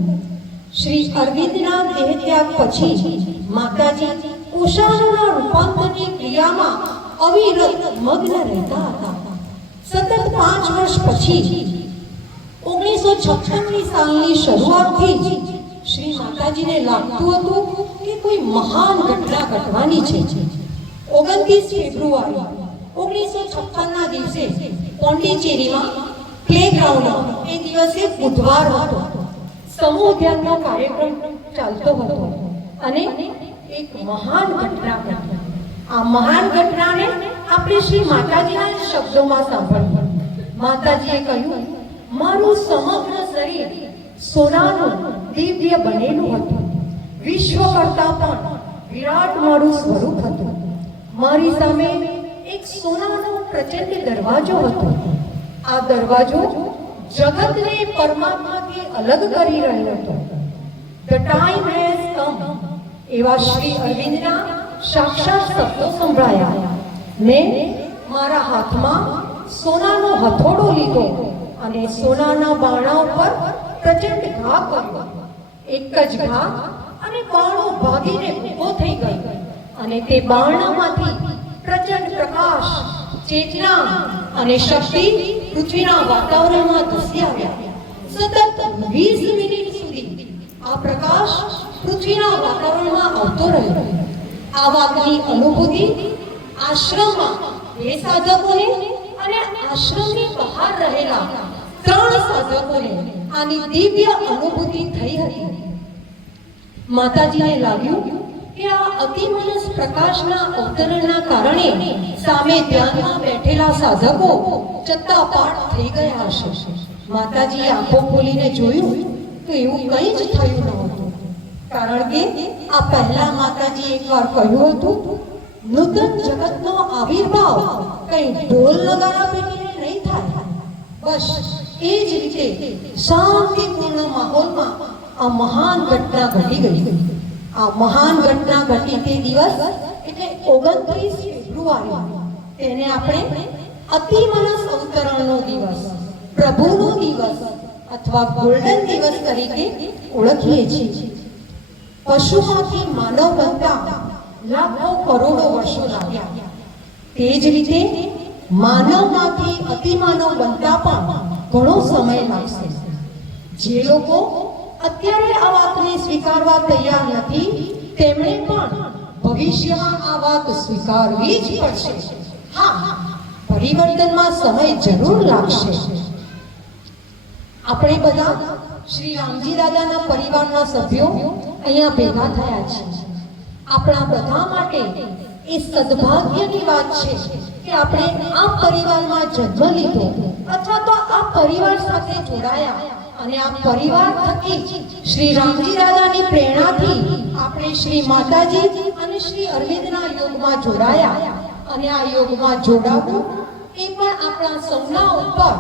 શ્રી અરવિંદના દેહ ત્યાગ પછી માતાજી કોષાઓના રૂપાંતરની ક્રિયામાં અવિરત મગ્ન રહેતા હતા. સતત 5 વર્ષ પછી 1956ની સાલની શરૂઆતથી શ્રી માતાજીને લાગતું હતું કે કોઈ મહાન ઘટના ઘટવાની છે. 29 ફેબ્રુઆરી 1956ના દિવસે પોંડિચેરીમાં પ્લેગ્રાઉન્ડ, એ દિવસે બુધવાર હતો, સમૂહ ધ્યાનનો કાર્યક્રમ ચાલતો હતો અને એક મહાન ઘટના ઘટી. આ મહાન ઘટનાને આપણે શ્રી માતાજીના શબ્દોમાં સાંભળ્યું. માતાજીએ કહ્યું, મારું સમગ્ર શરીર સોનાનું દિવ્ય બનેલું હતું. વિશ્વ કરતા પણ વિરાટ મારું સ્વરૂપ હતું. મારી સામે એક સોનાનો પ્રચંડ દરવાજો હતો. આ દરવાજો જગતને પરમાત્માથી અલગ કરી રહ્યો હતો. ધ ટાઈમ હેઝ કમ એવા શ્રી અરવિંદના સાક્ષાત શબ્દો સંભળાયા. મેં મારા હાથમાં સોનાનો હથોડો લીધો અને સોનાના બાણા ઉપર પ્રચંડ ઘા કર્યો. એક જ ઘા અને બાણો ભાગીને ઊભો થઈ ગયો અને તે બારણામાંથી પ્રચંડ પ્રકાશ, ચેતના અને શક્તિ પૃથ્વીના વાતાવરણમાં ધસી આવ્યા. સતત 20 મિનિટ સુધી આ પ્રકાશ પૃથ્વીના વાતાવરણમાં આવતો રહ્યો. આ વાતની અનુભૂતિ આશ્રમમાં 2 સાધકોને અને આશ્રમની બહાર રહેલા 3 સાધકોને આની દિવ્ય અનુભૂતિ થઈ હતી. માતાજીને લાગ્યું કે આ અતિમનસ પ્રકાશના અવતરણના કારણે સામે ધ્યાનમાં બેઠેલા સાધકો ચત્તાપાટ થઈ ગયા હશે. માતાજીએ આંખો ખોલીને જોયું તો એવું કંઈ જ થયું નહોતું. કારણ કે આ પહેલા માતાજી એકવાર કહ્યું હતું, નૂતન જગતનો આવિર્ભાવ કંઈ ઢોલ નગારા પેટીને નહીં થાય, બસ એ જ રીતે શાંતિપૂર્ણ માહોલમાં આ મહાન ઘટના ઘટી ગઈ. આ મહાન ઘટના ઘટી તે દિવસ એટલે 29 ફેબ્રુઆરી, તેને આપણે અતિમનસ અવતરણનો દિવસ, પ્રભુનો દિવસ અથવા ગોલ્ડન દિવસ તરીકે ઓળખીએ છીએ. પશુમાંથી માનવ બનતા લાખો કરોડો વર્ષો લાગ્યા. તે જ રીતે માનવમાંથી અતિમાનવ બનતા પણ ઘણો સમય લાગશે. જે લોકો અત્યારે આ વાતને સ્વીકારવા તૈયાર નથી, તેમણે પણ ભવિષ્યમાં આ વાત સ્વીકારવી જ પડશે. હા, પરિવર્તનમાં સમય જરૂર લાગશે. આપણે બધા શ્રી રામજી દાદાના પરિવારના સભ્યો અહીંયા ભેગા થયા છીએ. આપણા બધા માટે એ સદભાગ્યની વાત છે કે આપણે આ પરિવારમાં જન્મ લીધો અથવા તો આ પરિવાર સાથે જોડાયા અને આ પરિવાર થકી શ્રી રામજી દાદાની પ્રેરણાથી આપણે શ્રી માતાજી અને શ્રી અરવિંદના યોગમાં જોડાયા. અને આ યોગમાં જોડાવું એ પણ આપણા સૌના ઉપર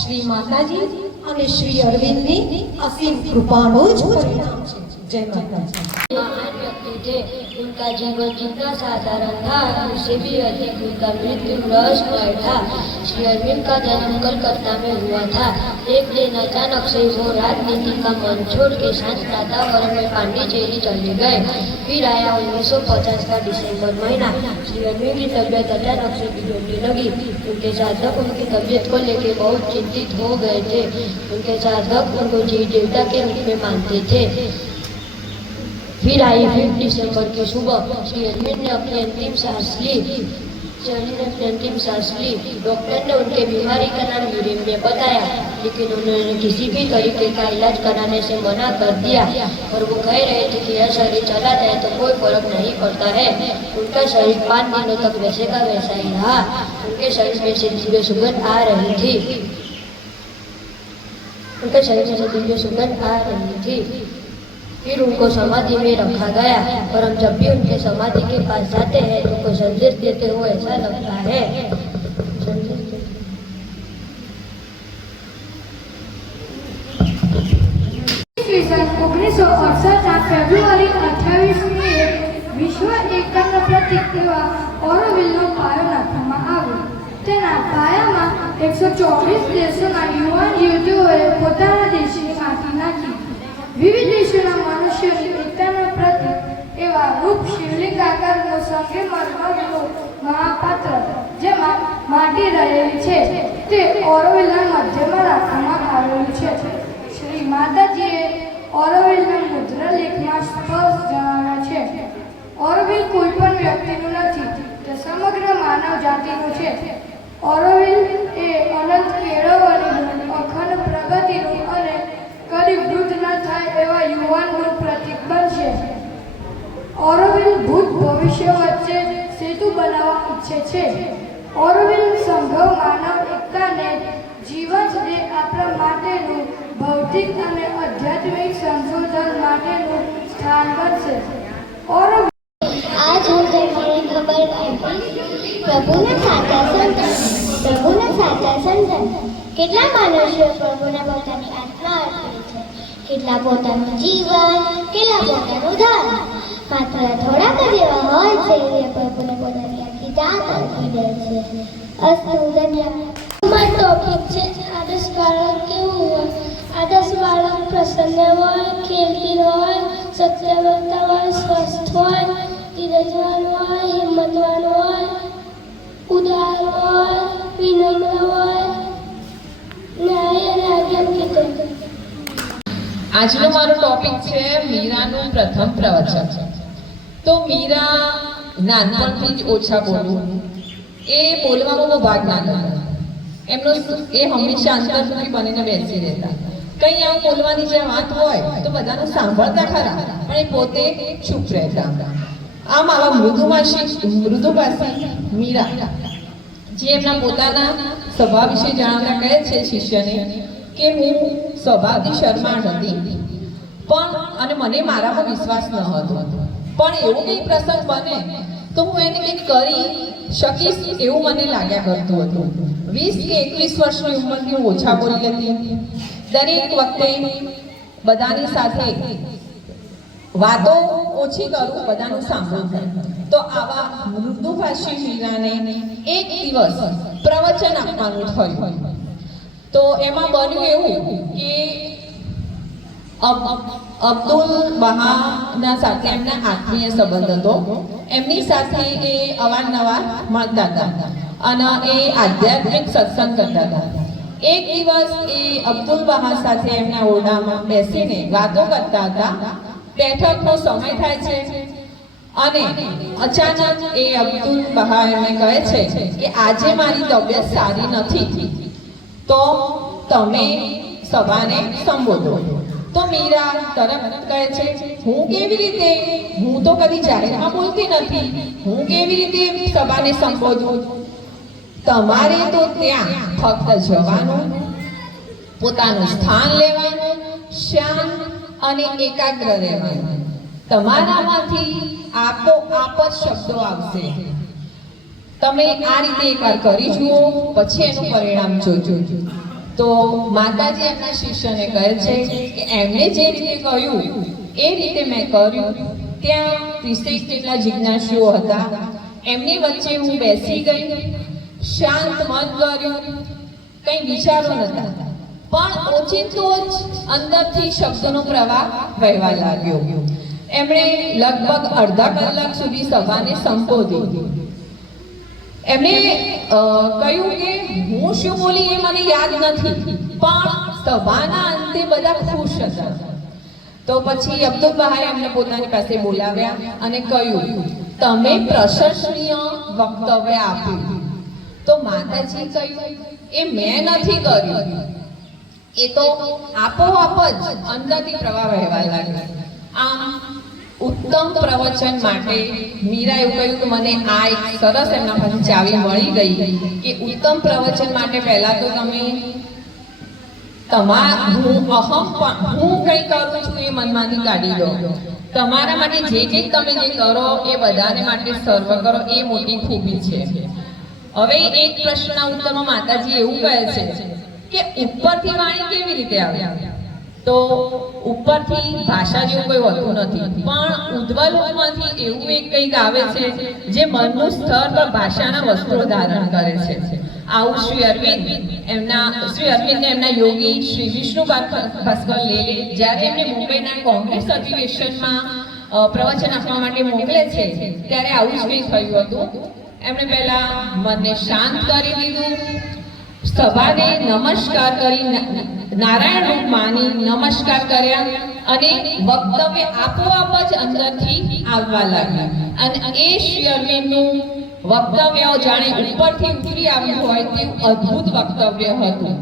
શ્રી માતાજી અને શ્રી અરવિંદની અસીમ કૃપાનું જ પરિણામ છે. જય માતાજી. महान व्यक्ति थे, उनका जीवन जितना साधारण था उससे भी अधिक उनका मृत्यु रहस्यमय था। श्री अरविंद का जन्म कलकत्ता में हुआ था। एक दिन अचानक से वो राजनीति का मन छोड़ के शांत वातावरण में पांडिचेरी चले गए। फिर आया 1950 का दिसंबर महीना। श्री अरविंद की तबीयत अचानक से बिगड़ने लगी। उनके साधक उनकी तबीयत को लेकर बहुत चिंतित हो गए थे। उनके साधक उनको जीव देवता के रूप में मानते थे। फिर आई 5 दिसंबर की सुबह श्री अरविंद ने अपनी अंतिम सांस ली। डॉक्टर ने उनके बीमारी का नाम यूरेमिया बताया, लेकिन उन्होंने किसी भी तरीके का इलाज कराने से मना कर दिया और वो कह रहे थे कि यह शरीर चला जाए तो कोई फर्क नहीं पड़ता है। उनका शरीर 5 दिनों तक वैसे का वैसा ही रहा। उनके शरीर में से दिव्य सुगंध आ रही थी। फिर उनको समाधि में रखा गया और हम जब भी उनके समाधि के पास जाते हैं तो उनको संदेश देते हुए ऐसा लगता है। सन 1968 ફેબ્રુઆરી 28મી વિશ્વ એકતાના પ્રતીક એવા ઓરોવિલનો પાયો નાખવામાં આવ્યો. તેના પાયામાં 124 દેશોના યુવાન યુવતીઓએ પોતાના દેશની માટી નાખી. વિવિધ દેશોના મનુષ્યોની એકતાના પ્રતીક એવા રૂપ શિવલિંગ આકારનો સંગે મરમરનો મહાપાત્ર જેમાં માટી રહેલી છે તે ઓરોવિલના મધ્યમાં રાખવામાં આવેલું છે. શ્રી માતાજીએ ઓરોવિલના મુદ્રા લેખમાં સ્પષ્ટ જણાવ્યા છે. ઓરોવિલ કોઈ પણ વ્યક્તિનું નથી, તે સમગ્ર માનવ જાતિનું છે. ઓરોવિલ એ અનંત કેળવણીનું, અખંડ પ્રગતિનું અને કદી વૃદ્ધ ન થાય એવા યુવાનનું પ્રતીક બનશે. ઓરોવિલ ભૂત ભવિષ્ય વચ્ચે સેતુ બનાવવા ઈચ્છે છે. ઓરોવિલ સંઘ માનવ એકતાને જીવન દે આપણા માટેનું ભૌતિક અને આધ્યાત્મિક સંશોધન માટેનું સ્થાન બનશે. ઓરોવિલ आज मुझे मेरी खबर पड़ी प्रभुના સાચા સંતાન કેટલા મનુષ્યો પ્રભુને પોતાની આત્મા અર્પે છે, કેટલા પોતાનું જીવન, કેટલા પોતાનું ધન. માત્ર થોડાક જ એવા હોય છે જે પ્રભુને પોતાની આખી જાત અર્પી દે છે. અસ્તુ ધન્યવાદ. મારો ટોપિક છે આદર્શ બાળક કેવું હોય. આદર્શ બાળક પ્રસન્ન હોય, ખેલદિલ હોય, સત્યવક્તા હોય, સ્વસ્થ હોય, ધીરજવાન હોય, હિંમતવાન હોય, ઉદાર હોય, વિનમ્ર હોય, ન્યાય અને આજ્ઞાકીત હોય. આજનો મારો ટોપિક છે મીરાનું પ્રથમ પ્રવચન. તો મીરા નાનપણથી જ ઓછા બોલવું, એ બોલવામાં બહુ ભાગ ના લેતા. એમનો એ હંમેશા અંતર્મુખી બનીને બેસી રહેતા. કંઈ આમ બોલવાની જે વાત હોય તો બધાને સાંભળતા ખરા, પણ એ પોતે ચૂપ રહેતા. આમ આવા મૃદુભાષી મીરા જે એમના પોતાના સ્વભાવ વિશે જણાવતા કહે છે શિષ્યને કે હું સ્વભાવથી શરમાળ હતી, પણ અને મને મારામાં વિશ્વાસ ન હતો, પણ એવો કંઈ પ્રસંગ બને તો હું એને કંઈક કરી શકીશ એવું મને લાગ્યા કરતું હતું. 20 કે 21 વર્ષની ઉંમરથી હું ઓછા બોલી હતી. દરેક વખતે બધાની સાથે વાતો ઓછી કરું, બધાનું સાંભળું. તો આવા મૃદુભાષી મીરાને એક દિવસ પ્રવચન આપવાનું થયું. તો એમાં બન્યું એવું કે અબ્દુલ બહાના સાથે એમના આત્મીય સંબંધ હતો. એમની સાથે એ અવારનવાર મળતા હતા અને એ આધ્યાત્મિક સત્સંગ કરતા હતા. એક દિવસ એ અબ્દુલ બહા સાથે એમના ઓરડામાં બેસીને વાતો કરતા હતા. બેઠકનો સમય થાય છે અને અચાનક એ અબ્દુલ બહા એમને કહે છે કે આજે મારી તબિયત સારી નથી, તો તમે સભાને સંબોધો. તો મીરા તરત કહે છે, હું કેવી રીતે, હું તો કદી જાહેરમાં બોલતી નથી, હું કેવી રીતે સભાને સંબોધું? તમારે તો ત્યાં ફક્ત જવાનું, પોતાનું સ્થાન લેવાનું, શાંત અને એકાગ્ર રહેવાનું. તમારામાંથી આપોઆપ જ શબ્દો આવશે. તમે આ રીતે એકવાર કરી જુઓ, પછી એનું પરિણામ જોજો. તો માતાજી એમના શિષ્યને કહે છે કે એમણે જે રીતે કહ્યું એ રીતે મેં કર્યું. ત્યાં 30 જેટલા જિજ્ઞાસુઓ હતા. એમની વચ્ચે હું બેસી ગઈ, શાંત મન કર્યું, કંઈ વિચારો નતા, પણ ઓચિંતો જ અંદરથી શબ્દનો પ્રવાહ વહેવા લાગ્યો. એમણે લગભગ અડધા કલાક સુધી સભાને સંબોધી. એમણે કહ્યું કે હું શું બોલી એ મને યાદ નથી, પણ સભાના અંતે બધા ખુશ હતા. તો પછી અબ્દુલ બહાએ એમને પોતાની પાસે બોલાવ્યા અને કહ્યું, તમે પ્રશંસનીય વક્તવ્ય આપ્યું. તો માતાજી કહ્યું, એ મેં નથી કર્યું, એ તો આપોઆપ જ અંદરથી પ્રવાહ વહેવા લાગ્યો. આમ ઉત્તમ પ્રવચન માટે મીરા એવું કહ્યું કે મને આ એક સરસ એમના પાસે ચાવી મળી ગઈ કે ઉત્તમ પ્રવચન માટે પહેલા તો તમે હું કંઈ કરું છું એ મનમાંથી કાઢી દો. તમારા માટે જે કંઈક તમે જે કરો એ બધાને માટે સર્વ કરો, એ મોટી ખૂબી છે. હવે એક પ્રશ્નના ઉત્તરમાં માતાજી એવું કહે છે કે ઉપરથી વાણી કેવી રીતે આવે? તો ઉપરથી ભાષા જેવું કોઈ હોતું નથી, પણ ઉદ્વલમાંથી એવું એક કંઈક આવે છે જે મનનું સ્તર પર ભાષાના વસ્ત્રો ધારણ કરે છે. આવું શ્રી અરવિંદ એમના યોગી શ્રી વિષ્ણુ ભાસ્કર લેલે જ્યારે એમને મુંબઈના કોંગ્રેસ અધિવેશનમાં પ્રવચન આપવા માટે મોકલે છે ત્યારે આવું જ કંઈક થયું હતું. એમણે પહેલા મનને શાંત કરી દીધું, સભાને નમસ્કાર કરી નારાયણ રૂપ માની નમસ્કાર કર્યા અને વક્તવ્ય આપોઆપ જ અંદરથી આવવા લાગ્યા. અને એ શ્રી અરવિંદનું વક્તવ્ય જાણે ઉપરથી ઉતરી આવ્યું હોય તેવું અદ્ભુત વક્તવ્ય હતું.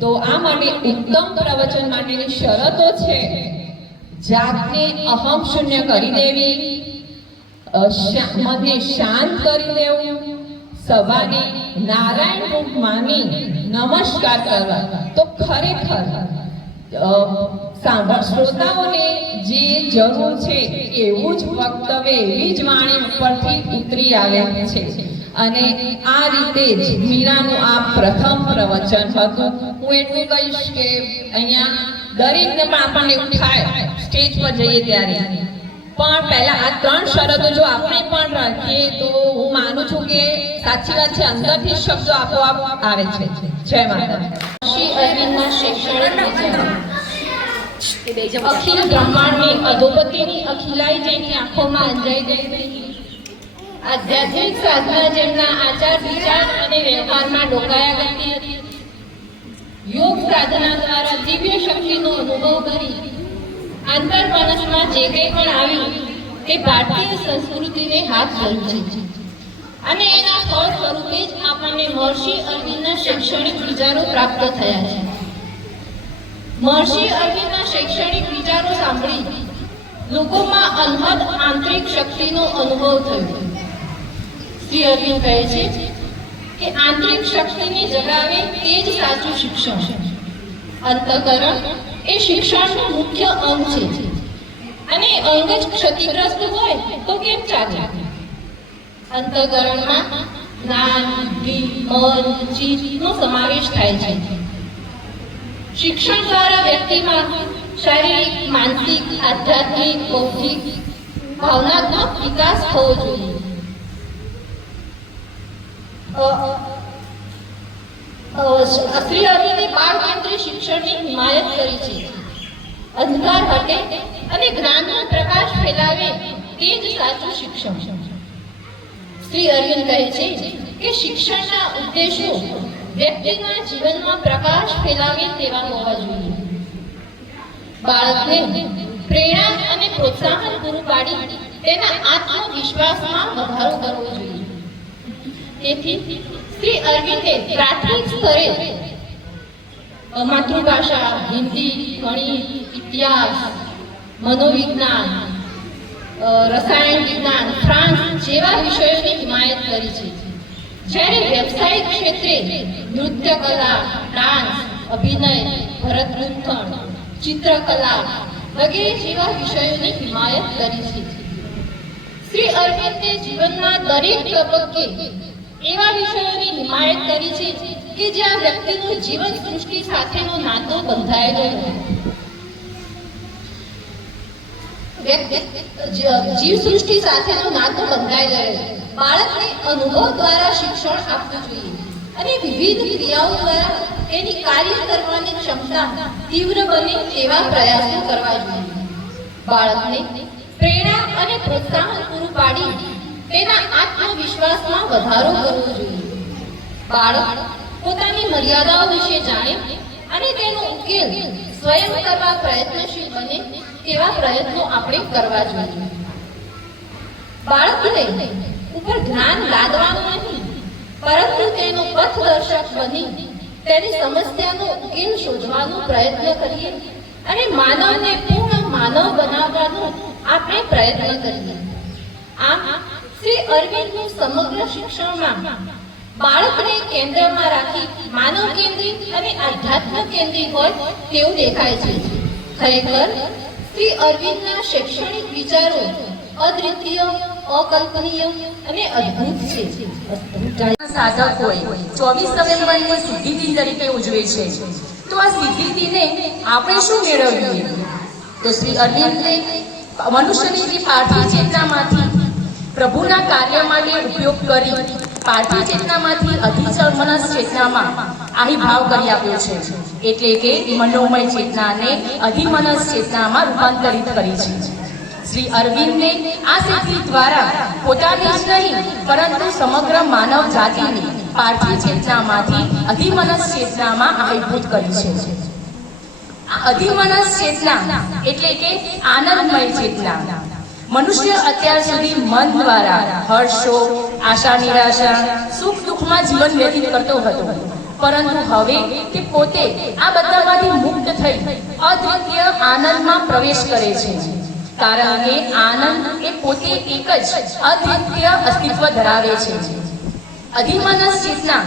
તો આ માટે ઉત્તમ પ્રવચન માટેની શરતો છે જાતને અહમ શૂન્ય કરી દેવી, મનને શાંત કરી દેવું, સભાને નારાયણ રૂપ માની નમસ્કાર કરવા. તો ખરેખર શ્રોતાઓને જે જરૂર છે એવું જ વક્તવ્ય, એવી જ વાણી ઉપરથી ઉતરી આવે છે. અને આ રીતે જ મીરાનું આ પ્રથમ પ્રવચન હતું. હું એટલું કહીશ કે અહીંયા દરેકને આપણને એવું થાય સ્ટેજ પર જઈએ ત્યારે, પણ પહેલા આ 3 શરતો જો આપણે પણ રાખીએ તો હું માનું છું કે સાચી વાત છે, અંદરથી શબ્દો આપોઆપ આવે છે. જય માતા. શ્રી અરવિંદના શૈક્ષણિક અખિલ બ્રહ્માંડની અધોપતિની અખિલાઈ જેની આંખોમાં અંજાઈ ગઈ હતી. આધ્યાત્મિક સાધના જેમના આચાર વિચાર અને વ્યવહારમાં ડોકાયા કરતી હતી. યોગ સાધના દ્વારા દિવ્ય શક્તિનો અનુભવ કરી આંતરમનસમાં જે કંઈ પણ આવ્યું તે ભારતીય સંસ્કૃતિને હાથ ધર્યું છે. અને એના ફળ સ્વરૂપે જ આપણને મહર્ષિ અરવિંદના શૈક્ષણિક વિચારો પ્રાપ્ત થયા છે. મહર્ષિ અરવિંદના શૈક્ષણિક વિચારો સાંભળી લોકોમાં અનહદ આંતરિક શક્તિનો અનુભવ થયો. શ્રી અરવિંદ કહે છે કે આંતરિક શક્તિને જગાવે તે જ સાચું શિક્ષણ. અંતઃકરણ એ શિક્ષણનું મુખ્ય અંગ છે અને અંગ જ ક્ષતિગ્રસ્ત હોય તો કેમ ચાલે? અંતઃકરણમાં જ્ઞાન, બુદ્ધિ, મન, ચિત્તનો સમાવેશ થાય છે. શિક્ષણ દ્વારા વ્યક્તિમાં શારીરિક, માનસિક, આધ્યાત્મિક, બૌદ્ધિક, ભાવનાત્મક વિકાસ થવો જોઈએ. શ્રી અરવિંદે બાળ કેન્દ્રીય શિક્ષણની હિમાયત કરી છે. અંધકાર હટે અને જ્ઞાનનો પ્રકાશ ફેલાવે તે જ સાચું શિક્ષણ. શ્રી અરવિંદ કહે છે કે શિક્ષણના ઉદ્દેશો વ્યક્તિના જીવનમાં પ્રકાશ ફેલાવે તેવા હોવા જોઈએ. બાળકને પ્રેરણા અને પ્રોત્સાહન પૂરું પાડી તેના આત્મવિશ્વાસમાં વધારો કરવો જોઈએ. તેથી શ્રી અરવિંદે પ્રાથમિક સ્તરે માતૃભાષા, હિન્દી, ગણિત, ઇતિહાસ, મનોવિજ્ઞાન, રસાયણ વિજ્ઞાન, ફ્રાન્સ જેવા વિષયોની હિમાયત કરી છે. જ્યારે વ્યવસાયિક ક્ષેત્રે નૃત્ય કલા, ડાન્સ, અભિનય, ભરતગુંથણ, ચિત્રકલા વગેરે જેવા વિષયોની હિમાયત કરી છે. શ્રી અરવિંદે જીવનના દરેક તબક્કે એવા વિષયોની હિમાયત કરી છે કે જ્યાં વ્યક્તિનું જીવન સૃષ્ટિ સાથેનો નાતો બંધાયેલો જીવ સૃષ્ટિ સાથેનો નાતો બંધાયેલો રહે. બાળકને અનુભવ દ્વારા શિક્ષણ આપવું જોઈએ અને વિવિધ ક્રિયાઓ દ્વારા તેની કાર્ય કરવાની ક્ષમતા તીવ્ર બને તેવા પ્રયાસો કરવા જોઈએ. બાળકને પ્રેરણા અને પ્રોત્સાહન પૂરું પાડી તેના આત્મવિશ્વાસમાં વધારો કરવો જોઈએ. બાળક પોતાની મર્યાદાઓ વિશે જાણે અને તેનો ઉકેલ સ્વયં કરવા પ્રયત્નશીલ બને તેવા પ્રયત્નો આપણે કરવા જોઈએ. બાળકને ઉપર જ્ઞાન લાદવાનું નહીં, પરંતુ તેનો પથદર્શક બની તેની સમસ્યાનો ઉકેલ શોધવાનો પ્રયત્ન કરીએ અને માનવને પૂર્ણ માનવ બનાવવાનો આપણે પ્રયત્ન કરીએ. આમ શ્રી અરવિંદનું સમગ્ર શિક્ષણમાં બાળકને કેન્દ્રમાં રાખી માનવ કેન્દ્રિત અને આધ્યાત્મ કેન્દ્રિત હોય તેવું દેખાય છે. ખરેખર શ્રી અરવિંદના શૈક્ષણિક વિચારો અદ્વિતીય, અકલ્પનીય અને અદ્ભુત છે. સાધક હોય 24 નવેમ્બરને સિદ્ધિદિન તરીકે ઉજવે છે. તો આ સિદ્ધિદિને આપણે શું મેળવીએ? તો શ્રી અરવિંદે મનુષ્યની જે પાર્થિવ ચેતનામાંથી પ્રભુના કાર્ય માટે ઉપયોગ કરી પાર્થિવ ચેતનામાંથી અધિચર મનસ ચેતનામાં આવિર્ભાવ કરી આપ્યો છે. એટલે કે મનોમય ચેતનાને અધિમનસ ચેતનામાં રૂપાંતરિત કરી છે. શ્રી અરવિંદે આ સિદ્ધિ દ્વારા પોતાની જ નહીં પરંતુ સમગ્ર માનવ જાતિની પાર્થિવ ચેતનામાંથી અધિમનસ ચેતનામાં આવિર્ભૂત કરી છે. અધિમનસ ચેતના એટલે કે આનંદમય ચેતના. મનુષ્ય અત્યાર સુધી મન દ્વારા હર્ષો, આશા, નિરાશા, સુખ દુઃખમાં જીવન વ્યતીત કરતો હતો, પરંતુ હવે તે પોતે આ બધામાંથી મુક્ત થઈ અદ્વિતીય આનંદમાં પ્રવેશ કરે છે. કારણ કે આનંદ એ પોતે એક જ અદ્વિતીય અસ્તિત્વ ધરાવે છે. અધિમનસ ચેતના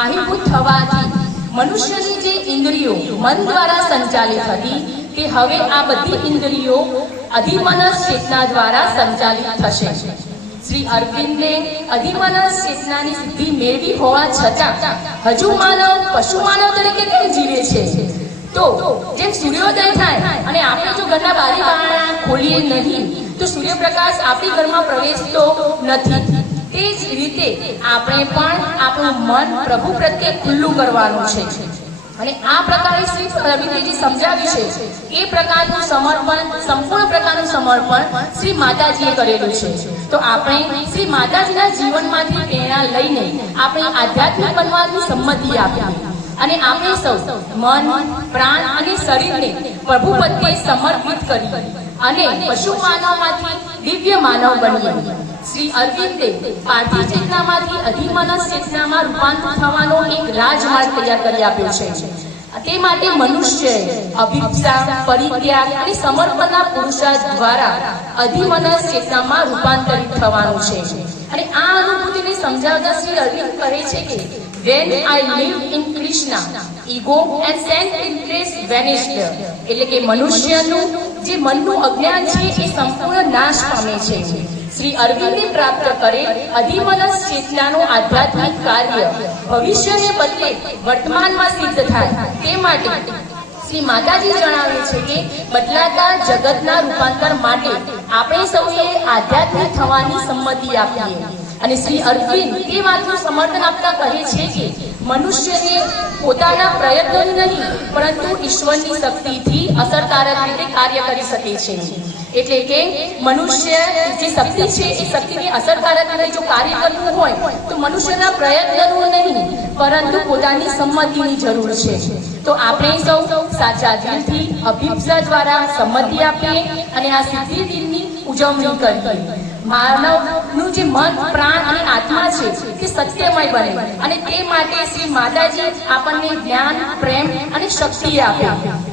આવિર્ભૂત થવાથી મનુષ્યની જે ઇન્દ્રિયો મન દ્વારા સંચાલિત હતી તે હવે આ બધી ઇન્દ્રિયો અધિમનસ ચેતના દ્વારા સંચાલિત થશે. શ્રી અરવિંદે અધિમનસ ચેતનાની સિદ્ધિ મેળવી હોવા છતાં હજુ માનવ પશુ માનવ તરીકે કેમ જીવે છે? તો જેમ સૂર્યોદય થાય અને આપણે જો ઘરના બારી બારણા ખોલીએ નહીં તો સૂર્યપ્રકાશ આપણી ઘરમાં પ્રવેશતો નથી. તે જ રીતે આપણે પણ આપણું મન પ્રભુ પ્રત્યે ખુલ્લું કરવાનું છે. અને આ પ્રકારે શ્રી અરવિંદે જે સમજાવ્યું છે એ પ્રકારનું સમર્પણ, સંપૂર્ણ પ્રકારનું સમર્પણ શ્રી માતાજીએ કરેલું છે. તો આપણે શ્રી માતાજીના જીવનમાંથી પ્રેરણા લઈને આપણે આધ્યાત્મિક બનવાની સંમતિ આપીએ અને આપણે સૌ મન, પ્રાણ અને શરીરને પ્રભુ પ્રત્યે સમર્પિત કરી અને પશુ માનવમાંથી દિવ્ય માનવ બનીએ. શ્રી અરવિંદે પાર્થિવ ચેતનામાંથી અધિમનસ ચેતનામાં રૂપાંતર થવાનો એક રાજમાર્ગ તૈયાર કરી આપ્યો છે. તે માટે મનુષ્યએ અભિપ્સા, પરિત્યાગ અને સમર્પણના પુરુષાર્થ દ્વારા અધિમનસ ચેતનામાં રૂપાંતરિત થવાનું છે. અને આ અનુભૂતિને સમજાવતા શ્રી અરવિંદ કહે છે કે when I lived in Krishna, ego and self-interest vanished. એટલે કે મનુષ્યનું જે મનનું અજ્ઞાન છે એ સંપૂર્ણ નાશ પામે છે. શ્રી અરવિંદે પ્રાપ્ત કરેલ અધિમનસ ચેતનાનું આધ્યાત્મિક કાર્ય ભવિષ્યને બદલે વર્તમાનમાં સિદ્ધ થાય તે માટે શ્રી માતાજી જણાવે છે કે બદલાતા જગતના રૂપાંતર માટે આપણે સૌએ આધ્યાત્મિક થવાની સંમતિ આપીએ. અને શ્રી અરવિંદ તે વાતનું સમર્થન આપતા કહે છે કે મનુષ્યને પોતાના પ્રયત્નોની નહીં પરંતુ ઈશ્વરની શક્તિથી અસરકારક રીતે કાર્ય કરી શકે છે. એટલે કે મનુષ્ય જે શક્તિ છે એ શક્તિને અસરકારક રીતે જો કાર્ય કરવું હોય તો મનુષ્યના પ્રયત્નનું નહીં પરંતુ પોતાની સંમતિની જરૂર છે. તો આપણે સૌ સાચા દિલથી અભિપ્સા દ્વારા સંમતિ આપીએ અને આ સિદ્ધિ દિનની ઉજવણી કરીએ. માનવનું જે મન, પ્રાણ અને આત્મા છે તે સત્યમય બને અને તે માટે શ્રી માતાજી આપણને જ્ઞાન, પ્રેમ અને શક્તિ આપે.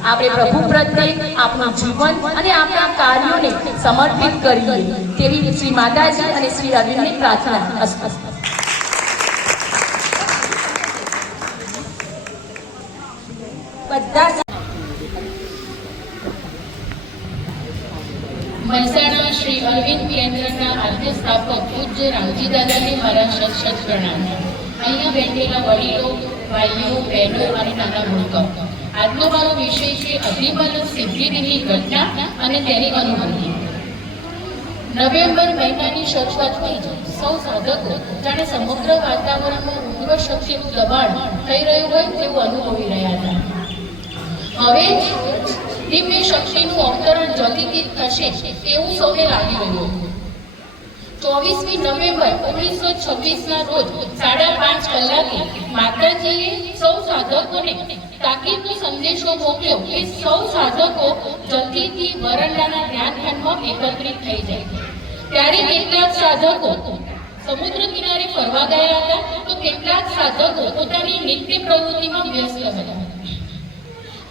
આપણે પ્રભુ પ્રત્યે આપણું જીવન અને આપણા કાર્યોને સમર્પિત કરીએ તેવી શ્રી માતાજી અને શ્રી અરવિંદની પ્રાર્થના. બધા મહેસાણા શ્રી અરવિંદ કેન્દ્રના આદ્ય સ્થાપક પૂજ્ય રામજી દાદાને મારા શત પ્રણામ. અહીંયા બેઠેલા વડીલો, ભાઈઓ, બહેનો અને નાના ભૂલકાઓ, આજનો મારો વિષય છે અધિમનસ સિદ્ધિની ઘટના અને તેની અનુભૂતિ. નવેમ્બર મહિનાની શરૂઆતથી જ સૌ સાધકો જાણે સમગ્ર વાતાવરણમાં ઉગ્ર શક્તિનું દબાણ થઈ રહ્યું હોય તેવું અનુભવી રહ્યા હતા. હવે દિવ્ય શક્તિનું અવતરણ જલ્દીથી થશે એવું સૌને લાગી રહ્યું હતું. 24મી નવેમ્બર 1926ના રોજ 5:30 કલાકે માતાજીએ સૌ સાધકોને તાકીદનો સંદેશો મોકલ્યો કે સૌ સાધકો જલ્દીથી વરંડાના ધ્યાનખંડમાં એકત્રિત થઈ જાય. ત્યારે કેટલાક સાધકો સમુદ્ર કિનારે ફરવા ગયા હતા તો કેટલાક સાધકો પોતાની નિત્ય પ્રવૃત્તિમાં વ્યસ્ત હતા.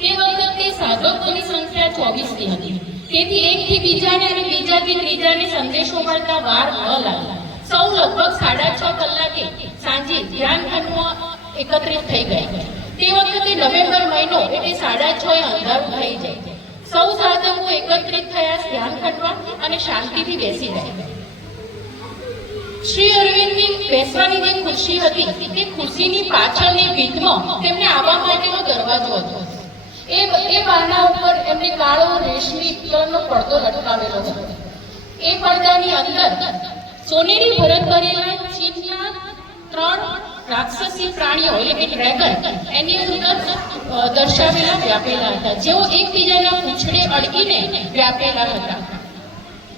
તે વખતે સાધકોની સંખ્યા 24 હતી. તેથી એકથી બીજાને અને બીજાથી ત્રીજાને સંદેશો મળતા વાર ન લાગી. સૌ લગભગ 6:30 કલાકે સાંજે ધ્યાનખંડમાં એકત્રિત થઈ ગયા. તે વખતે નવેમ્બર મહિનો એટલે 6:30 અંધારું થઈ જાય. સૌ સાધકો એકત્રિત થયા ધ્યાનખંડમાં અને શાંતિથી બેસી ગયા. શ્રી અરવિંદની બેસવાની જે ખુરશી હતી તે ખુરશીની પાછળની ભીંતમાં તેમને આવવા માટેનો દરવાજો હતો. એ બારણા ઉપર એમને કાળો રેશમી કલરનો પડદો લટકાવેલો હતો. એ પડદાની અંદર સોનેરી ભરત ભરેલા ચીનના 3 રાક્ષસી પ્રાણીઓ એટલે કે ડ્રેગન એની અંદર દર્શાવેલા વ્યાપેલા હતા, જેઓ એકબીજાના પૂંછડે અડકીને વ્યાપેલા હતા.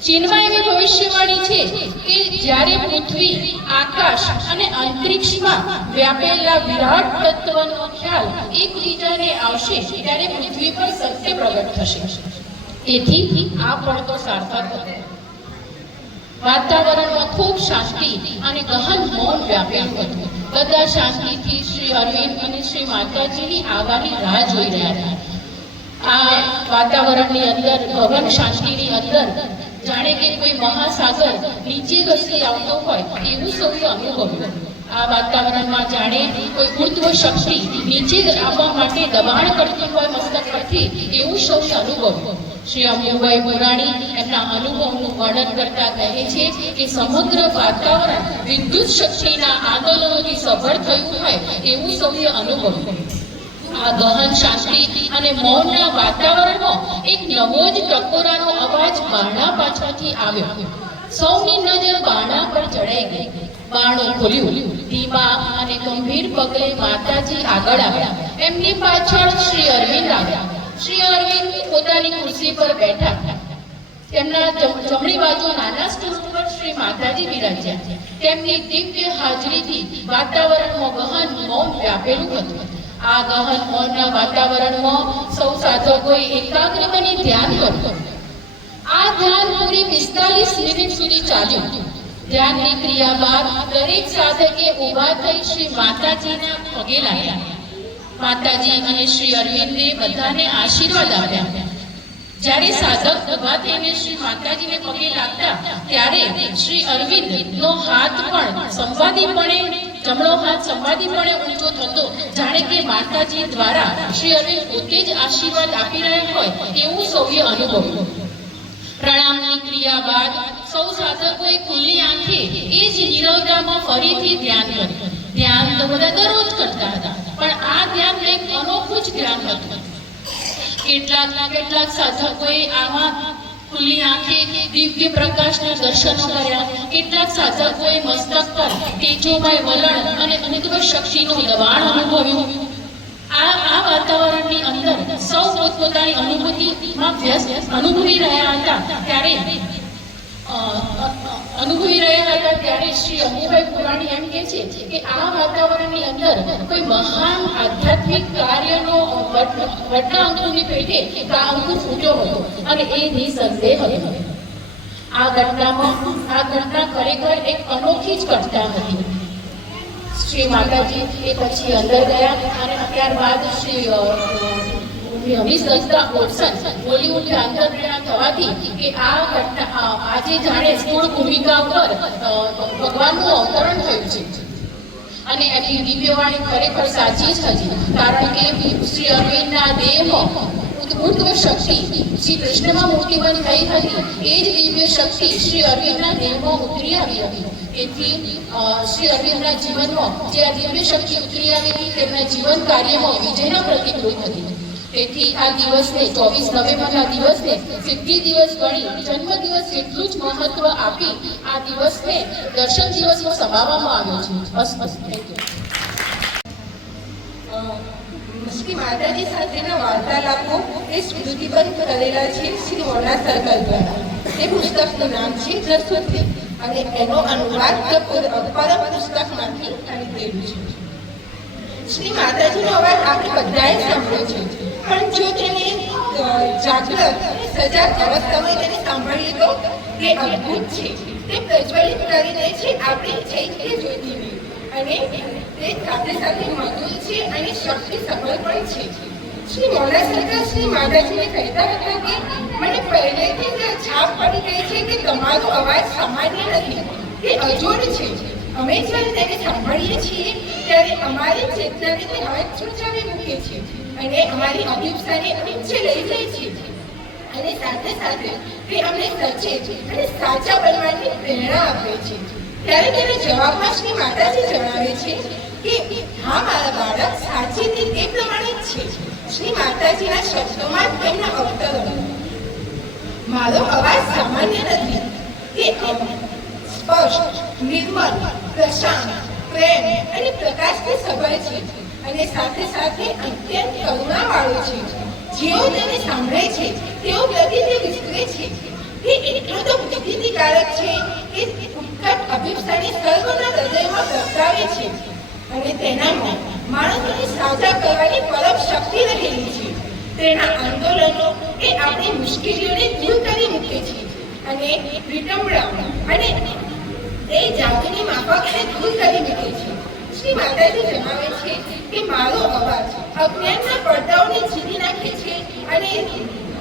ચીનમાં એવી ભવિષ્યવાણી છે કે જ્યારે પૃથ્વી, આકાશ અને અંતરિક્ષમાં વ્યાપેલા વિરાટ તત્વનો ખ્યાલ એકબીજાને આવશે ત્યારે પૃથ્વી પર સત્ય પ્રગટ થશે. તેથી આ પડતો સાર્થક હતો. વાતાવરણમાં ખૂબ શાંતિ અને ગહન મૌન વ્યાપેલું હતું. બધા શાંતિથી શ્રી અરવિંદ અને શ્રી માતાજીની આગળની રાહ જોઈ રહ્યા હતા. આ વાતાવરણની અંદર, ગહન શાંતિની અંદર જાણે કે કોઈ મહાસાગર નીચે ઘસી આવતો હોય એવું સૌએ અનુભવ્યું. આ વાતાવરણમાં જાણે કોઈ ઉર્ધ્વ શક્તિ નીચે આવવા માટે દબાણ કરતી હોય મસ્તક પરથી એવું સૌએ અનુભવ્યું. શ્રી અમુભાઈ પુરાણી એમના અનુભવનું વર્ણન કરતા કહે છે કે સમગ્ર વાતાવરણ વિદ્યુત શક્તિના આંદોલનોથી સભર થયું હોય એવું સૌએ અનુભવ્યું. આ ગહન શાંતિ અને મૌનના વાતાવરણમાં એક નવો જ ટકોરાનો અવાજ બારણા પાછળથી આવ્યો. સૌની નજર બારણા પર ચડાઈ ગઈ. બારણું ખોલ્યું. ધીમા અને ગંભીર પગલે માતાજી આગળ આવ્યા. એમની પાછળ શ્રી અરવિંદ આવ્યા. શ્રી અરવિંદ પોતાની ખુરશી પર બેઠા. તેમના જમણી બાજુ નાના સ્ટૂલ પર શ્રી માતાજી બિરાજ્યા. તેમની દિવ્ય હાજરીથી વાતાવરણમાં ગહન મૌન વ્યાપેલું હતું. આ ગહન મૌનના વાતાવરણમાં સૌ સાધકોએ એકાગ્ર બની ધ્યાન કર્યું. આ ધ્યાન પૂરી 45 મિનિટ સુધી ચાલ્યું. ધ્યાનની ક્રિયા બાદ દરેક સાધકે ઊભા થઈ શ્રી માતાજીના પગે લાગ્યા. માતાજી અને શ્રી અરવિંદે બધાને આશીર્વાદ આપ્યા. જ્યારે સાધક ઊભા થઈને શ્રી માતાજીને પગે લાગતા ત્યારે શ્રી અરવિંદનો હાથ પણ સંવાદીપણે, જમણો હાથ સંવાદીપણે ઊંચો થતો, જાણે કે માતાજી દ્વારા શ્રી અરવિંદ પોતે જ આશીર્વાદ આપી રહ્યા હોય એવું સૌએ અનુભવ્યું. પ્રણામની ક્રિયા બાદ સૌ સાધકોએ ખુલ્લી આંખે એ જ નીરવતામાં ફરીથી ધ્યાન કર્યું. ધ્યાન તો બધા દરરોજ કરતા હતા, પણ આ ધ્યાન એક અનોખું જ ધ્યાન હતું. કેટલાક સાધકોએ આમાં ખુલ્લી આંખે દિવ્ય પ્રકાશના દર્શનો કર્યા. કેટલાક સાધકોએ મસ્તક પર તેજોમય વલણ અને અનુભવ શક્તિનું દબાણ અનુભવ્યું. આ વાતાવરણની અંદર સૌ પોતપોતાની અનુભૂતિમાં વ્યસ્ત અનુભવી રહ્યા હતા. ત્યારે શ્રી અંબુભાઈ પુરાણી એમ કહે છે કે આ વાતાવરણની અંદર કોઈ મહાન આધ્યાત્મિક કાર્યનો વડના અંકુરની પેટે અંકુર ફૂટ્યો હતો અને એ નિસંદેહ હતો. આ ઘટના ખરેખર એક અનોખી જ ઘટના હતી. શ્રી માતાજી એ પછી અંદર ગયા અને ત્યારબાદ શ્રી સંસ્થા ઓટસન બોલિવૂડની આંતરપ્રેરણા થવાથી કે આ ઘટના આજે જાણે સ્થૂળ ભૂમિકા પર ભગવાનનું અવતરણ થયું છે અને એની દિવ્યવાણી ખરેખર સાચી જ હતી. કારણ કે શ્રી અરવિંદના દેહમાં ઉદ્ભુત શક્તિ શ્રી કૃષ્ણમાં મૂર્તિબંધ થઈ હતી. એ જ દિવ્ય શક્તિ શ્રી અરવિંદના દેહમાં ઉતરી આવી હતી. તેથી શ્રી અરવિંદના જીવનમાં જે આ દિવ્ય શક્તિ ઉતરી આવી હતી તેમના જીવન કાર્યમાં વિજયના પ્રતિકરૂપ હતી. તેથી આ દિવસને 24 નવેમ્બરના દિવસને સિદ્ધિ દિવસ ગણી જન્મદિવસ જેટલું જ મહત્વ આપી આ દિવસને દર્શન દિવસમાં સમાવવામાં આવ્યો છે. શ્રી માતાજી સાથેના વાર્તાલાપો એ સ્મૃતિબદ્ધ કરેલા છે શ્રી મોના સર્કલ દ્વારા. તે પુસ્તકનું નામ છે જસુદ્ધિ અને એનો અનુવાદ પરમ પુસ્તકમાંથી ખરીદેલું છે. શ્રી માતાજીનો અવાજ આપણે બધાએ સાંભળ્યો છે, પણ જો તેને જાગૃત સજાગ અવસ્થામાં તેને સાંભળીએ તો તે અદ્ભુત છે. તે પ્રજ્વલિત કરી દે છે આપણી ચૈત્ય જ્યોતિને અને તે સાથે સાથે મધુર છે અને શક્તિ સબળ પણ છે. શ્રી મોના સરકાર શ્રી માતાજીને કહેતા હતા કે મને પહેલેથી જ છાપ પડી ગઈ છે કે તમારો અવાજ સામાન્ય નથી, તે અજોડ છે. અમે જ્યારે તેને સાંભળીએ છીએ ત્યારે અમારી ચેતનાને તે હાથ છૂટાવી મૂકે છે અને અમારી અભિપ્સાને નીચે લઈ જાય છે અને સાથે સાથે તે અમને સચેત અને સાચા બનવાની પ્રેરણા આપે છે. ત્યારે તેને જવાબમાં શ્રી માતાજી જણાવે છે કે હા મારા બાળક, સાચી તે પ્રમાણે જ છે. શ્રી માતાજીના શબ્દોમાં તેમના અવતરણ મારો અવાજ સામાન્ય નથી, તે સ્પષ્ટ, નિર્મળ, પ્રશાંત, પ્રેમ અને પ્રકાશથી સભર છે અને સાથે સાથે અત્યંત કરુણાવાળો છે. જેઓ તેને સાંભળે છે તેઓ પ્રતિ તે વિસ્તરે છે. તે એટલો તો પ્રતિકારક છે કે ઉત્કટ અભિપ્સાની સર્વના હૃદયમાં પ્રગટાવે છે અને તેનામાં માણસોને સાજા કરવાની પરમ શક્તિ રહેલી છે. તેના આંદોલનો એ આપણી મુશ્કેલીઓને દૂર કરી મૂકે છે અને વિટંબણા અને એ જાતની માફક એને દૂર કરી મૂકે છે. શ્રી માતાજી જણાવે છે કે મારો અવાજ અજ્ઞાનના પડદાઓને છીની નાખે છે અને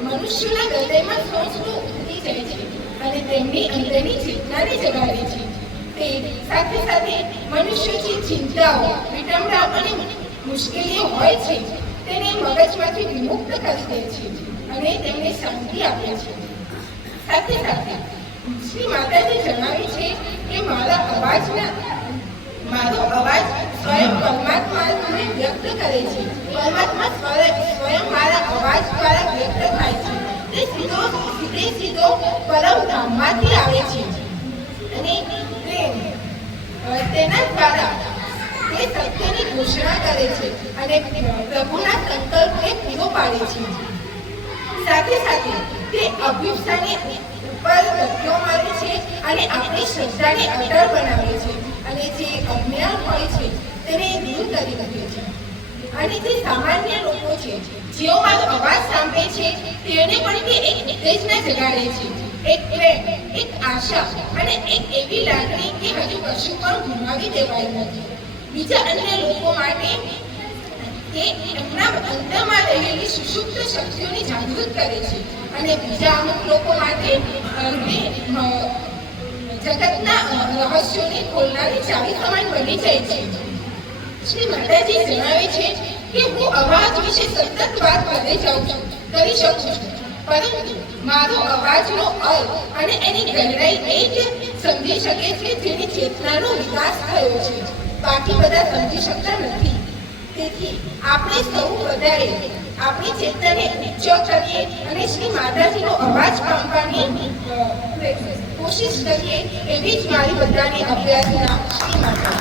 મનુષ્યોના હૃદયમાં સોચનું ઉતરી જાય છે અને તેમની અંદરની ચેતનાને જગાડે છે. તે સાથે સાથે મનુષ્યો જે ચિંતાઓ, વિટંબણા અને મુશ્કેલીઓ હોય છે તેને મગજમાંથી વિમુક્ત કરી દે છે અને તેમને શાંતિ આપે છે. સાથે સાથે શ્રી માતાજી જણાવે છે કે મારો અવાજ સ્વયં પરમાત્માને વ્યક્ત કરે છે. પરમાત્મા સ્વયં મારા અવાજ દ્વારા વ્યક્ત થાય છે. તે સીધો પરમ ધામમાંથી આવે છે અને તેના દ્વારા તે સત્યની ઘોષણા કરે છે અને પ્રભુના સંકલ્પને પૂરો પાડે છે. સાથે સાથે તે અભિપ્સાને ઉપર ધક્કો મારે છે અને આપણી શ્રદ્ધાને અટળ બનાવે છે અને જે અજ્ઞાન હોય છે તેને દૂર કરી શકે છે. અને જે સામાન્ય લોકો છે જેઓ મારો અવાજ સાંભળે છે તેને પણ તે એક ઉત્તેજના જગાડે છે, એક પ્રેમ, એક આશા અને એક એવી લાગણી કે હજુ કશું પણ ગુમાવી દેવાયું નથી. બીજા અન્ય લોકો માટે તે એમના અંતરમાં રહેલી સુષુપ્ત શક્તિઓને જાગૃત કરે છે અને બીજા અમુક લોકો માટે જગતના રહસ્યોને ખોલનારી ચાવી સમાન બની જાય છે. શ્રી માતાજી જણાવે છે કે હું અવાજ વિશે સતત વાત કરી શકું છું, પરંતુ મારો અવાજનો અર્થ અને એની ગહેરાઈ એ જ સમજી શકે છે જેની ચેતનાનો વિકાસ થયો છે, બાકી બધા સમજી શકતા નથી. તેથી આપણે સૌ વધારે આપણી ચેતનાને ઊંચો કરીએ અને શ્રી માતાજીનો અવાજ પામવાની કોશિશ કરીએ, એવી જ મારી બધાને અભ્યર્થના. શ્રી માતા.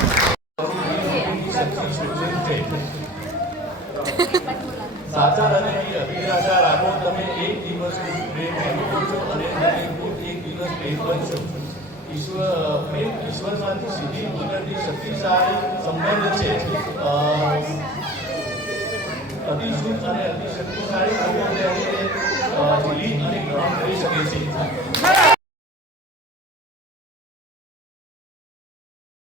સાચા હૃદયની અભિલાષા રાખો, તમે એક દિવસ પ્રેમ અનુભવશો અને એક દિવસ પ્રેમ બનશો. પ્રેમ ઈશ્વરમાંથી સીધી ઉતરતી શક્તિશાળી સંબંધ છે. અતિ શુદ્ધ અને અતિ શક્તિશાળી સંબંધ લી અને ગ્રહણ કરી શકે છે.